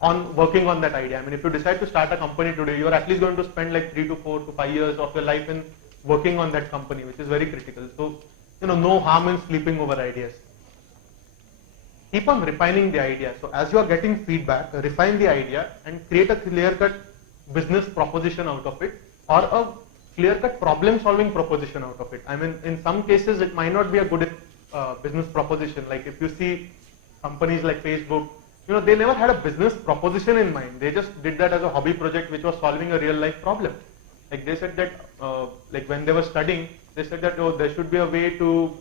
on working on that idea. I mean, if you decide to start a company today, you are at least going to spend like 3 to 4 to 5 years of your life in working on that company, which is very critical. So, no harm in sleeping over ideas. Keep on refining the idea. So as you are getting feedback, refine the idea and create a clear-cut business proposition out of it, or a clear-cut problem-solving proposition out of it. I mean, in some cases, it might not be a good business proposition. Like if you see companies like Facebook, they never had a business proposition in mind. They just did that as a hobby project, which was solving a real-life problem. Like they said that, when they were studying, they said that there should be a way to,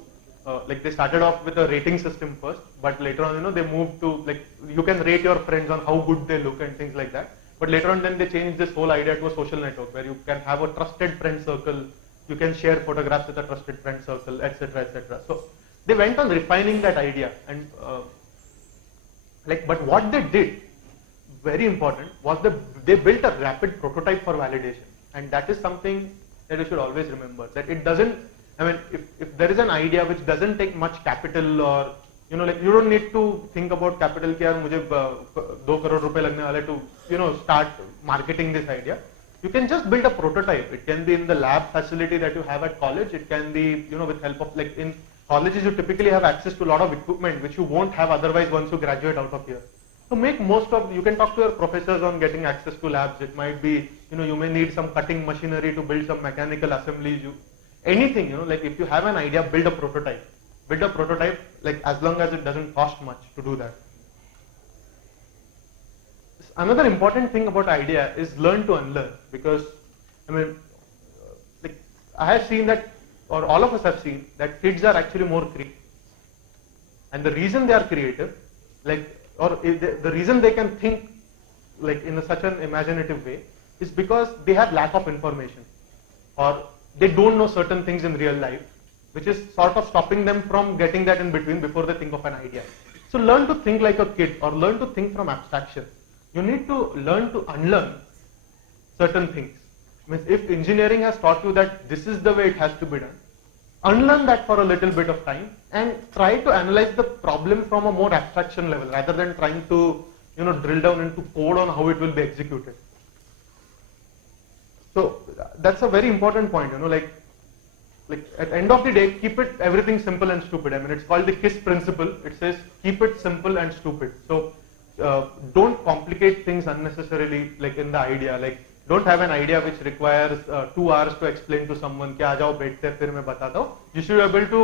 they started off with a rating system first, but later on, they moved to you can rate your friends on how good they look and things like that. But later on, then they changed this whole idea to a social network where you can have a trusted friend circle, you can share photographs with a trusted friend circle, etc., etc. So they went on refining that idea, and but what they did, very important, was they built a rapid prototype for validation, and that is something that you should always remember. That it doesn't. I mean, if there is an idea which doesn't take much capital, or you don't need to think about capital कि यार मुझे 2 crore रुपए लगने वाले to start marketing this idea. You can just build a prototype. It can be in the lab facility that you have at college. It can be with help of in colleges you typically have access to a lot of equipment which you won't have otherwise once you graduate out of here. So make most of, you can talk to your professors on getting access to labs. It might be you may need some cutting machinery to build some mechanical assemblies. Anything, if you have an idea, build a prototype. Build a prototype, as long as it doesn't cost much to do that. Another important thing about idea is learn to unlearn, because, I mean, I have seen that, or all of us have seen, that kids are actually more creative. And the reason they are creative, the reason they can think in such an imaginative way is because they have lack of information, or they don't know certain things in real life, which is sort of stopping them from getting that in between before they think of an idea. So learn to think like a kid, or learn to think from abstraction. You need to learn to unlearn certain things. Means if engineering has taught you that this is the way it has to be done, unlearn that for a little bit of time and try to analyze the problem from a more abstraction level rather than trying to, drill down into code on how it will be executed. So that's a very important point, like at the end of the day, keep it everything simple and stupid. I mean, it's called the KISS principle. It says keep it simple and stupid. So don't complicate things unnecessarily, like in the idea. Like don't have an idea which requires 2 hours to explain to someone. कि आ जाओ बैठते फिर मैं बताता हूँ. You should be able to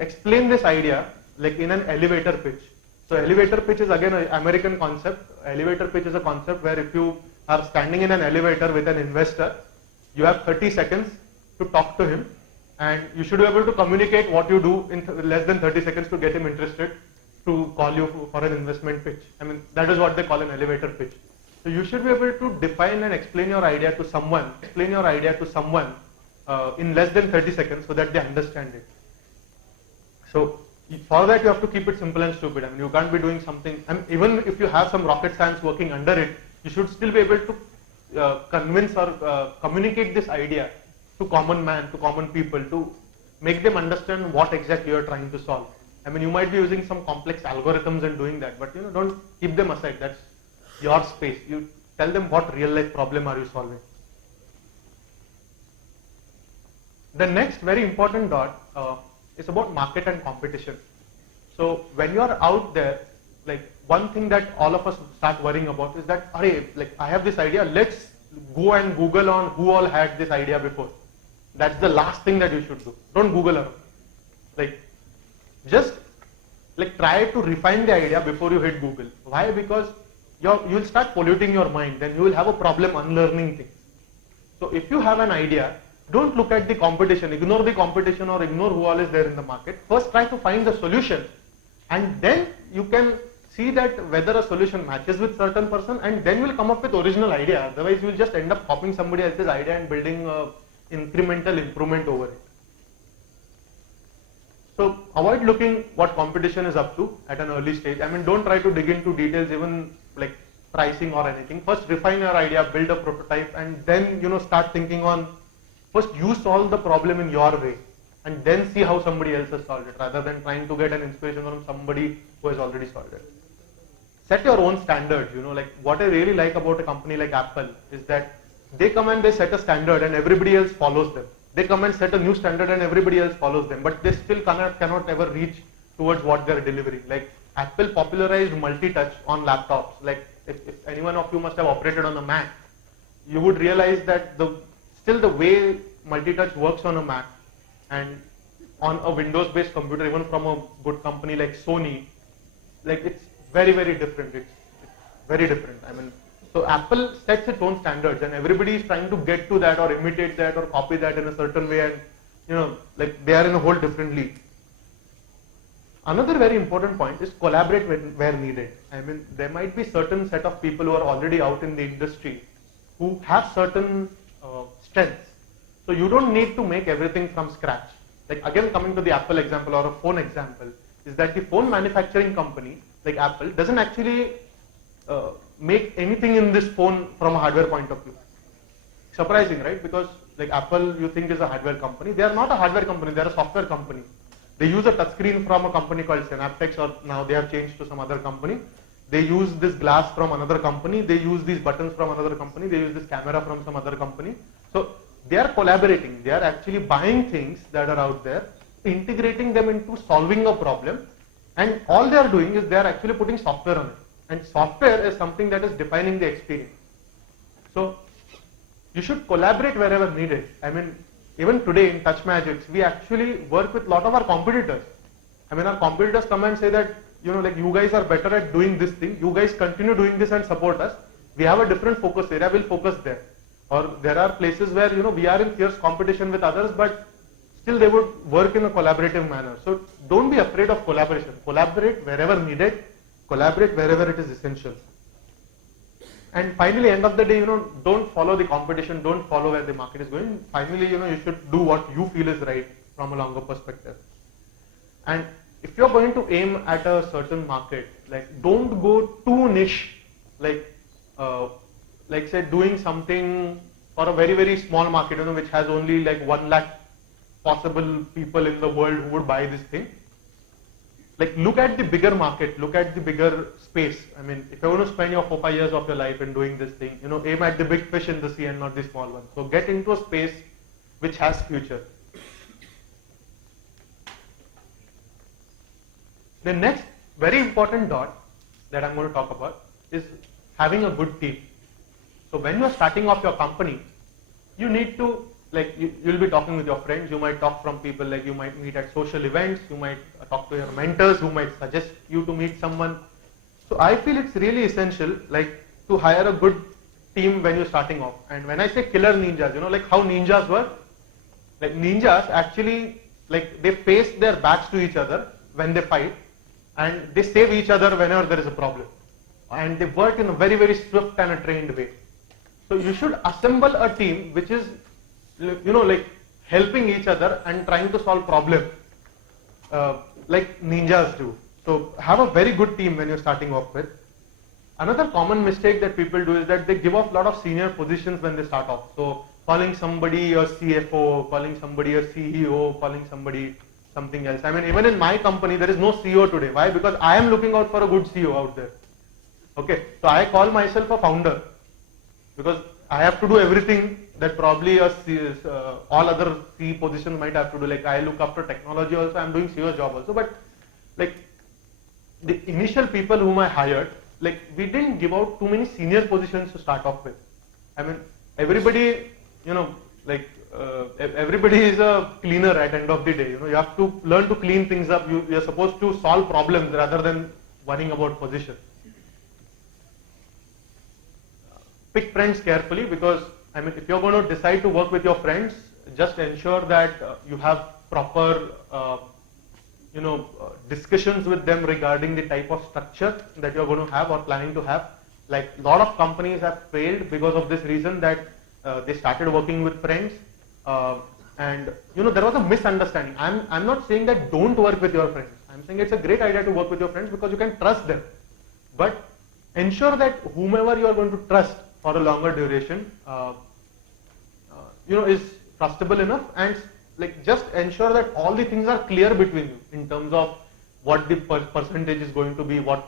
explain this idea like in an elevator pitch. So elevator pitch is again an American concept. Elevator pitch is a concept where if you are standing in an elevator with an investor, you have 30 seconds to talk to him, and you should be able to communicate what you do in less than 30 seconds to get him interested to call you for an investment pitch. I mean, that is what they call an elevator pitch. So you should be able to define and explain your idea to someone, in less than 30 seconds so that they understand it. So for that you have to keep it simple and stupid. I mean, you can't be doing something, and even if you have some rocket science working under it, you should still be able to convince or communicate this idea to common man, to common people, to make them understand what exactly you are trying to solve. I mean, you might be using some complex algorithms and doing that, but don't keep them aside. That's your space. You tell them what real life problem are you solving. The next very important dot is about market and competition. So when you are out there, like one thing that all of us start worrying about is that, like I have this idea, let's go and Google on who all had this idea before. That's the last thing that you should do. Don't Google around. Like just like try to refine the idea before you hit Google. Why? Because you'll start polluting your mind, then you will have a problem unlearning things. So if you have an idea, don't look at the competition, ignore the competition or ignore who all is there in the market. First try to find the solution, and then you can see that whether a solution matches with certain person, and then you will come up with original idea. Otherwise you will just end up copying somebody else's idea and building incremental improvement over it. So avoid looking what competition is up to at an early stage. I mean, don't try to dig into details, even like pricing or anything. First refine your idea, build a prototype, and then start thinking on, first you solve the problem in your way and then see how somebody else has solved it, rather than trying to get an inspiration from somebody who has already solved it. Set your own standards. Like what I really like about a company like Apple is that they come and they set a standard and everybody else follows them. They come and set a new standard and everybody else follows them, but they still cannot ever reach towards what they're delivering. Like Apple popularized multi-touch on laptops. Like if any one of you must have operated on a Mac, you would realize that still the way multi-touch works on a Mac and on a Windows-based computer, even from a good company like Sony, like it's very, very different. It's very different. I mean, so Apple sets its own standards and everybody is trying to get to that or imitate that or copy that in a certain way, and like they are in a whole different league. Another very important point is collaborate where needed. I mean, there might be certain set of people who are already out in the industry who have certain strengths. So you don't need to make everything from scratch. Like again, coming to the Apple example or a phone example, is that the phone manufacturing company like Apple doesn't actually make anything in this phone from a hardware point of view. Surprising, right? Because like Apple you think is a hardware company. They are not a hardware company, they are a software company. They use a touchscreen from a company called Synaptics, or now they have changed to some other company. They use this glass from another company. They use these buttons from another company. They use this camera from some other company. So they are collaborating. They are actually buying things that are out there, integrating them into solving a problem, and all they are doing is they are actually putting software on it. And software is something that is defining the experience. So you should collaborate wherever needed. I mean, even today in TouchMagix, we actually work with a lot of our competitors. I mean, our competitors come and say that, like you guys are better at doing this thing. You guys continue doing this and support us. We have a different focus area. We'll focus there. Or there are places where, we are in fierce competition with others, but still they would work in a collaborative manner. So don't be afraid of collaboration. Collaborate wherever needed. Collaborate wherever it is essential. And finally, end of the day, don't follow the competition, don't follow where the market is going. Finally, you should do what you feel is right from a longer perspective. And if you're going to aim at a certain market, like don't go too niche, like say doing something for a very, very small market, which has only like 1 lakh possible people in the world who would buy this thing. Like, look at the bigger market, look at the bigger space. I mean, if you want to spend your 4-5 years of your life in doing this thing, aim at the big fish in the sea and not the small one. So get into a space which has future. The next very important dot that I'm going to talk about is having a good team. So when you're starting off your company, you need to, like, you'll be talking with your friends, you might talk from people, like you might meet at social events, you might talk to your mentors who might suggest you to meet someone. So I feel it's really essential, like, to hire a good team when you're starting off. And when I say killer ninjas, like how ninjas work, like ninjas actually, like, they face their backs to each other when they fight, and they save each other whenever there is a problem. And they work in a very, very swift and a trained way. So you should assemble a team which is, like helping each other and trying to solve problems like ninjas do. So have a very good team when you're starting off with. Another common mistake that people do is that they give off a lot of senior positions when they start off. So calling somebody a CFO, calling somebody a CEO, calling somebody something else. I mean, even in my company, there is no CEO today. Why? Because I am looking out for a good CEO out there. Okay, so I call myself a founder because I have to do everything that probably all other C positions might have to do. Like, I look after technology also, I'm doing CEO job also. But like the initial people whom I hired, like, we didn't give out too many senior positions to start off with. I mean, everybody, everybody is a cleaner at end of the day. You have to learn to clean things up. You're supposed to solve problems rather than worrying about position. Pick friends carefully, because I mean, if you're going to decide to work with your friends, just ensure that you have proper discussions with them regarding the type of structure that you're going to have or planning to have. Like, a lot of companies have failed because of this reason, that they started working with friends and there was a misunderstanding. I'm not saying that don't work with your friends. I'm saying it's a great idea to work with your friends because you can trust them. But ensure that whomever you are going to trust for a longer duration is trustable enough, and like, just ensure that all the things are clear between you in terms of what the percentage is going to be, what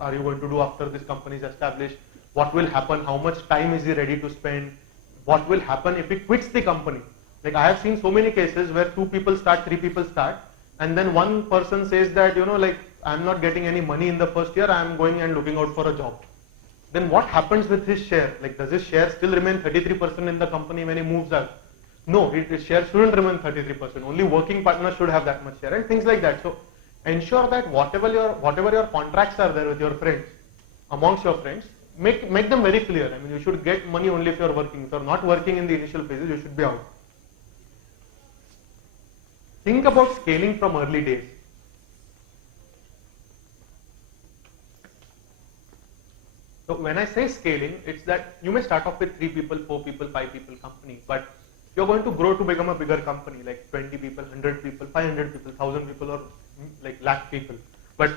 are you going to do after this company is established, what will happen, how much time is he ready to spend, what will happen if he quits the company. Like, I have seen so many cases where 2 people start, 3 people start, and then one person says that, like, I'm not getting any money in the first year, I'm going and looking out for a job. Then what happens with his share? Like, does his share still remain 33% in the company when he moves out? No, his share shouldn't remain 33%. Only working partners should have that much share, and things like that. So ensure that whatever your contracts are there with your friends, amongst your friends, make them very clear. I mean, you should get money only if you're working. If you're not working in the initial phases, you should be out. Think about scaling from early days. So when I say scaling, it's that you may start off with 3 people, 4 people, 5 people company, but you're going to grow to become a bigger company, like 20 people, 100 people, 500 people, 1000 people, or like lakh people. But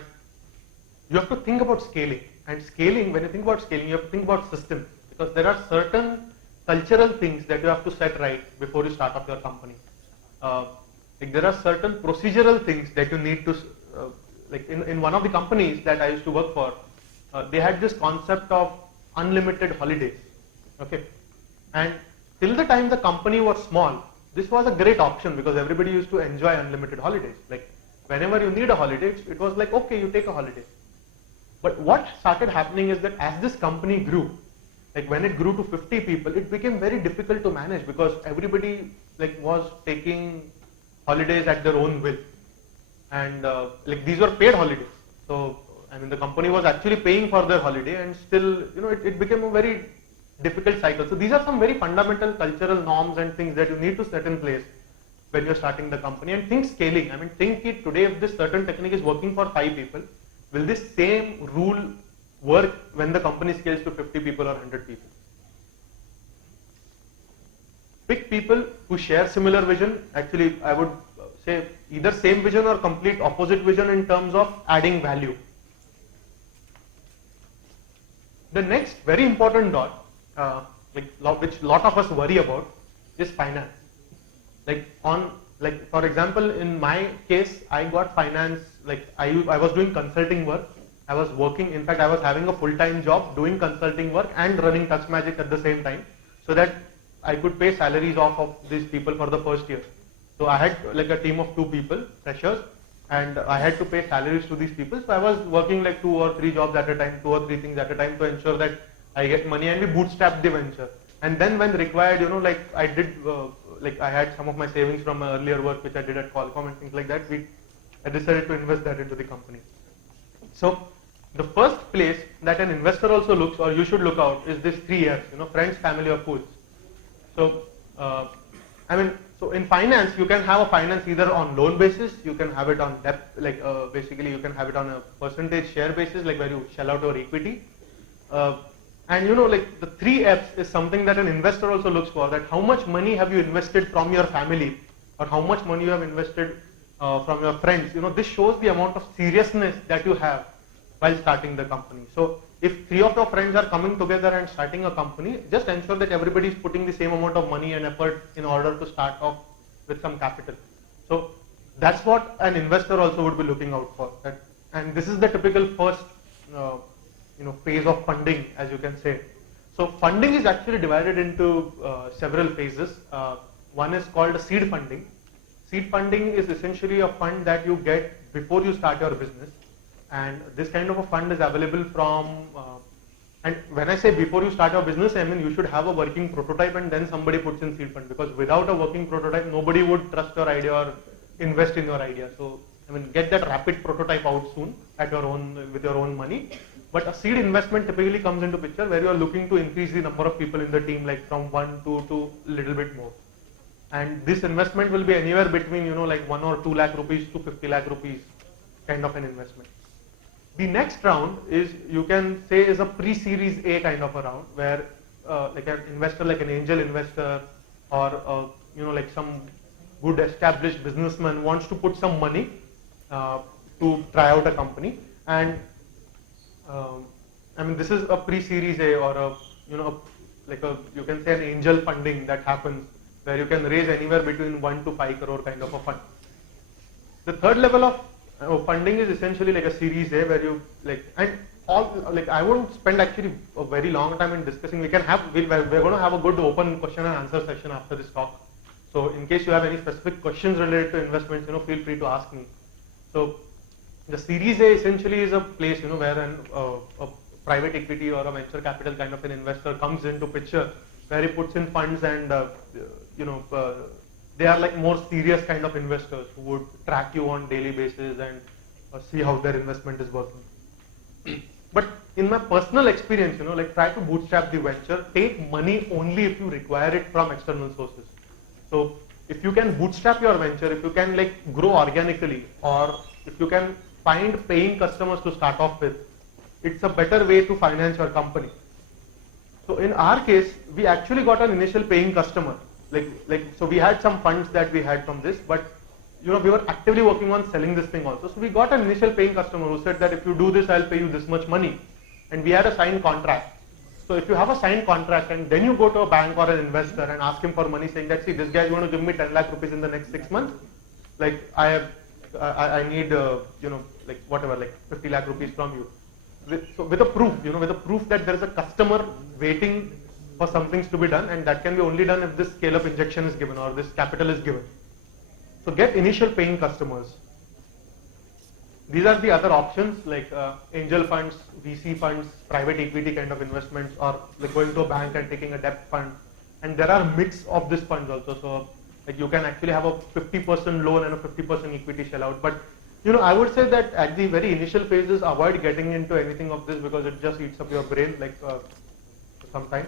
you have to think about scaling. And scaling, when you think about scaling, you have to think about systems, because there are certain cultural things that you have to set right before you start up your company. Like, there are certain procedural things that you need to, like in one of the companies that I used to work for, they had this concept of unlimited holidays. Okay, and till the time the company was small, this was a great option because everybody used to enjoy unlimited holidays. Like, whenever you need a holiday, it was like, okay, you take a holiday. But what started happening is that as this company grew, like when it grew to 50 people, it became very difficult to manage because everybody like was taking holidays at their own will, and like these were paid holidays. So I mean, the company was actually paying for their holiday, and still, it became a very difficult cycle. So these are some very fundamental cultural norms and things that you need to set in place when you're starting the company. And think scaling. I mean, think it today, if this certain technique is working for 5 people, will this same rule work when the company scales to 50 people or 100 people? Pick people who share similar vision. Actually, I would say either same vision or complete opposite vision in terms of adding value. The next very important dot, which a lot of us worry about, is finance. Like like for example, in my case, I got finance, like I was doing consulting work. I was working, in fact, I was having a full-time job doing consulting work and running TouchMagix at the same time, so that I could pay salaries off of these people for the first year. So I had like a team of 2 people, freshers, and I had to pay salaries to these people. So I was working like 2 or 3 jobs at a time, 2 or 3 things at a time to ensure that I get money, and we bootstrapped the venture. And then when required, like I did, like I had some of my savings from my earlier work which I did at Qualcomm and things like that. I decided to invest that into the company. So the first place that an investor also looks, or you should look out, is this 3 F's, friends, family, or fools. So, so in finance, you can have a finance either on loan basis, you can have it on debt, like basically you can have it on a percentage share basis, like where you shell out your equity. And like the 3 F's is something that an investor also looks for, that how much money have you invested from your family, or how much money you have invested from your friends. This shows the amount of seriousness that you have while starting the company. So if 3 of your friends are coming together and starting a company, just ensure that everybody is putting the same amount of money and effort in order to start off with some capital. So that's what an investor also would be looking out for. And this is the typical first phase of funding, as you can say. So funding is actually divided into several phases. One is called seed funding. Seed funding is essentially a fund that you get before you start your business. And this kind of a fund is available from, and when I say before you start your business, I mean you should have a working prototype and then somebody puts in seed fund, because without a working prototype, nobody would trust your idea or invest in your idea. So, get that rapid prototype out soon at your own, with your own money. But a seed investment typically comes into picture where you are looking to increase the number of people in the team, like from 1 to a little bit more. And this investment will be anywhere between, like 1 or 2 lakh rupees to 50 lakh rupees kind of an investment. The next round is, you can say, is a pre-series A kind of a round, where like an investor, like an angel investor, or like some good established businessman wants to put some money to try out a company. And this is a pre-series A, or a you can say an angel funding that happens, where you can raise anywhere between 1 to 5 crore kind of a fund. The third level of funding is essentially like a series A, where you I won't spend actually a very long time in discussing. We're going to have a good open question and answer session after this talk. So in case you have any specific questions related to investments, feel free to ask me. So the series A essentially is a place, where a private equity or a venture capital kind of an investor comes into picture, where he puts in funds, and they are like more serious kind of investors who would track you on daily basis and see how their investment is working. But in my personal experience, try to bootstrap the venture. Take money only if you require it from external sources. So if you can bootstrap your venture, if you can grow organically, or if you can find paying customers to start off with, it's a better way to finance your company. So in our case, we actually got an initial paying customer. So we had some funds that we had from this, but we were actively working on selling this thing also. So we got an initial paying customer who said that if you do this, I'll pay you this much money. And we had a signed contract. So if you have a signed contract and then you go to a bank or an investor and ask him for money, saying that, see, this guy is going to give me 10 lakh rupees in the next 6 months, I need, whatever, 50 lakh rupees from you. With a proof, with a proof that there is a customer waiting for some things to be done, and that can be only done if this scale-up injection is given or this capital is given. So get initial paying customers. These are the other options, like angel funds, VC funds, private equity kind of investments, or going to a bank and taking a debt fund. And there are mix of these funds also. So you can actually have a 50% loan and a 50% equity shell out. But I would say that at the very initial phases, avoid getting into anything of this, because it just eats up your brain for some time.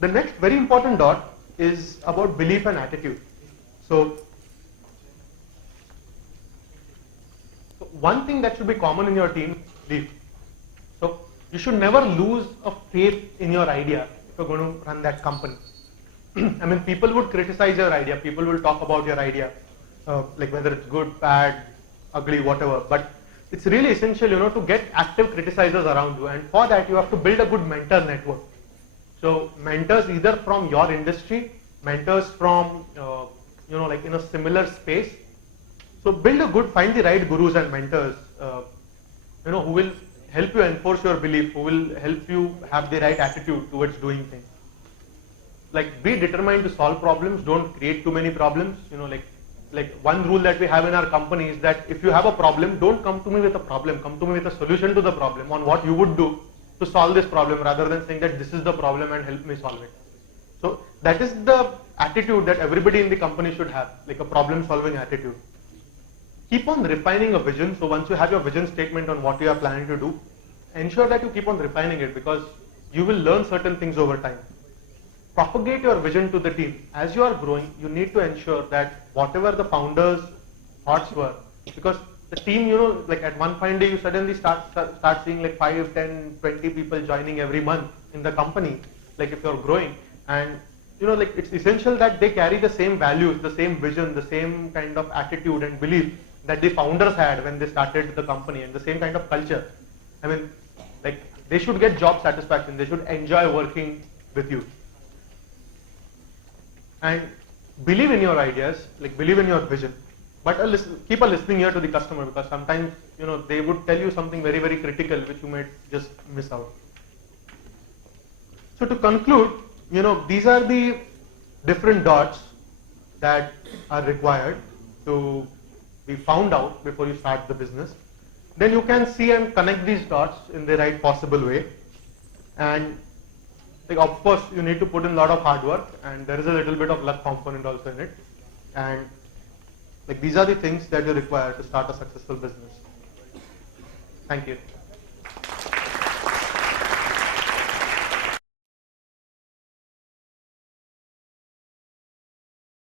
The next very important dot is about belief and attitude. So one thing that should be common in your team, belief. So you should never lose a faith in your idea if you're going to run that company. People would criticize your idea, people will talk about your idea, whether it's good, bad, ugly, whatever. But it's really essential, to get active criticizers around you, and for that you have to build a good mentor network. So mentors either from your industry, mentors from like in a similar space. So find the right gurus and mentors, who will help you enforce your belief, who will help you have the right attitude towards doing things. Like, be determined to solve problems, don't create too many problems. Like one rule that we have in our company is that if you have a problem, don't come to me with a problem, come to me with a solution to the problem on what you would do to solve this problem, rather than saying that this is the problem and help me solve it. So that is the attitude that everybody in the company should have, like a problem solving attitude. Keep on refining a vision. So once you have your vision statement on what you are planning to do, ensure that you keep on refining it, because you will learn certain things over time. Propagate your vision to the team. As you are growing, you need to ensure that whatever the founders' thoughts were, because the team, like at one fine day you suddenly start seeing like 5, 10, 20 people joining every month in the company, like if you're growing, and like it's essential that they carry the same values, the same vision, the same kind of attitude and belief that the founders had when they started the company, and the same kind of culture. I mean, like, they should get job satisfaction, they should enjoy working with you. And believe in your ideas, like believe in your vision, but keep a listening ear to the customer, because sometimes they would tell you something very, very critical which you might just miss out. So to conclude, these are the different dots that are required to be found out before you start the business. Then you can see and connect these dots in the right possible way. And like, of course, you need to put in a lot of hard work, and there is a little bit of luck component also in it. And like, these are the things that you require to start a successful business. Thank you.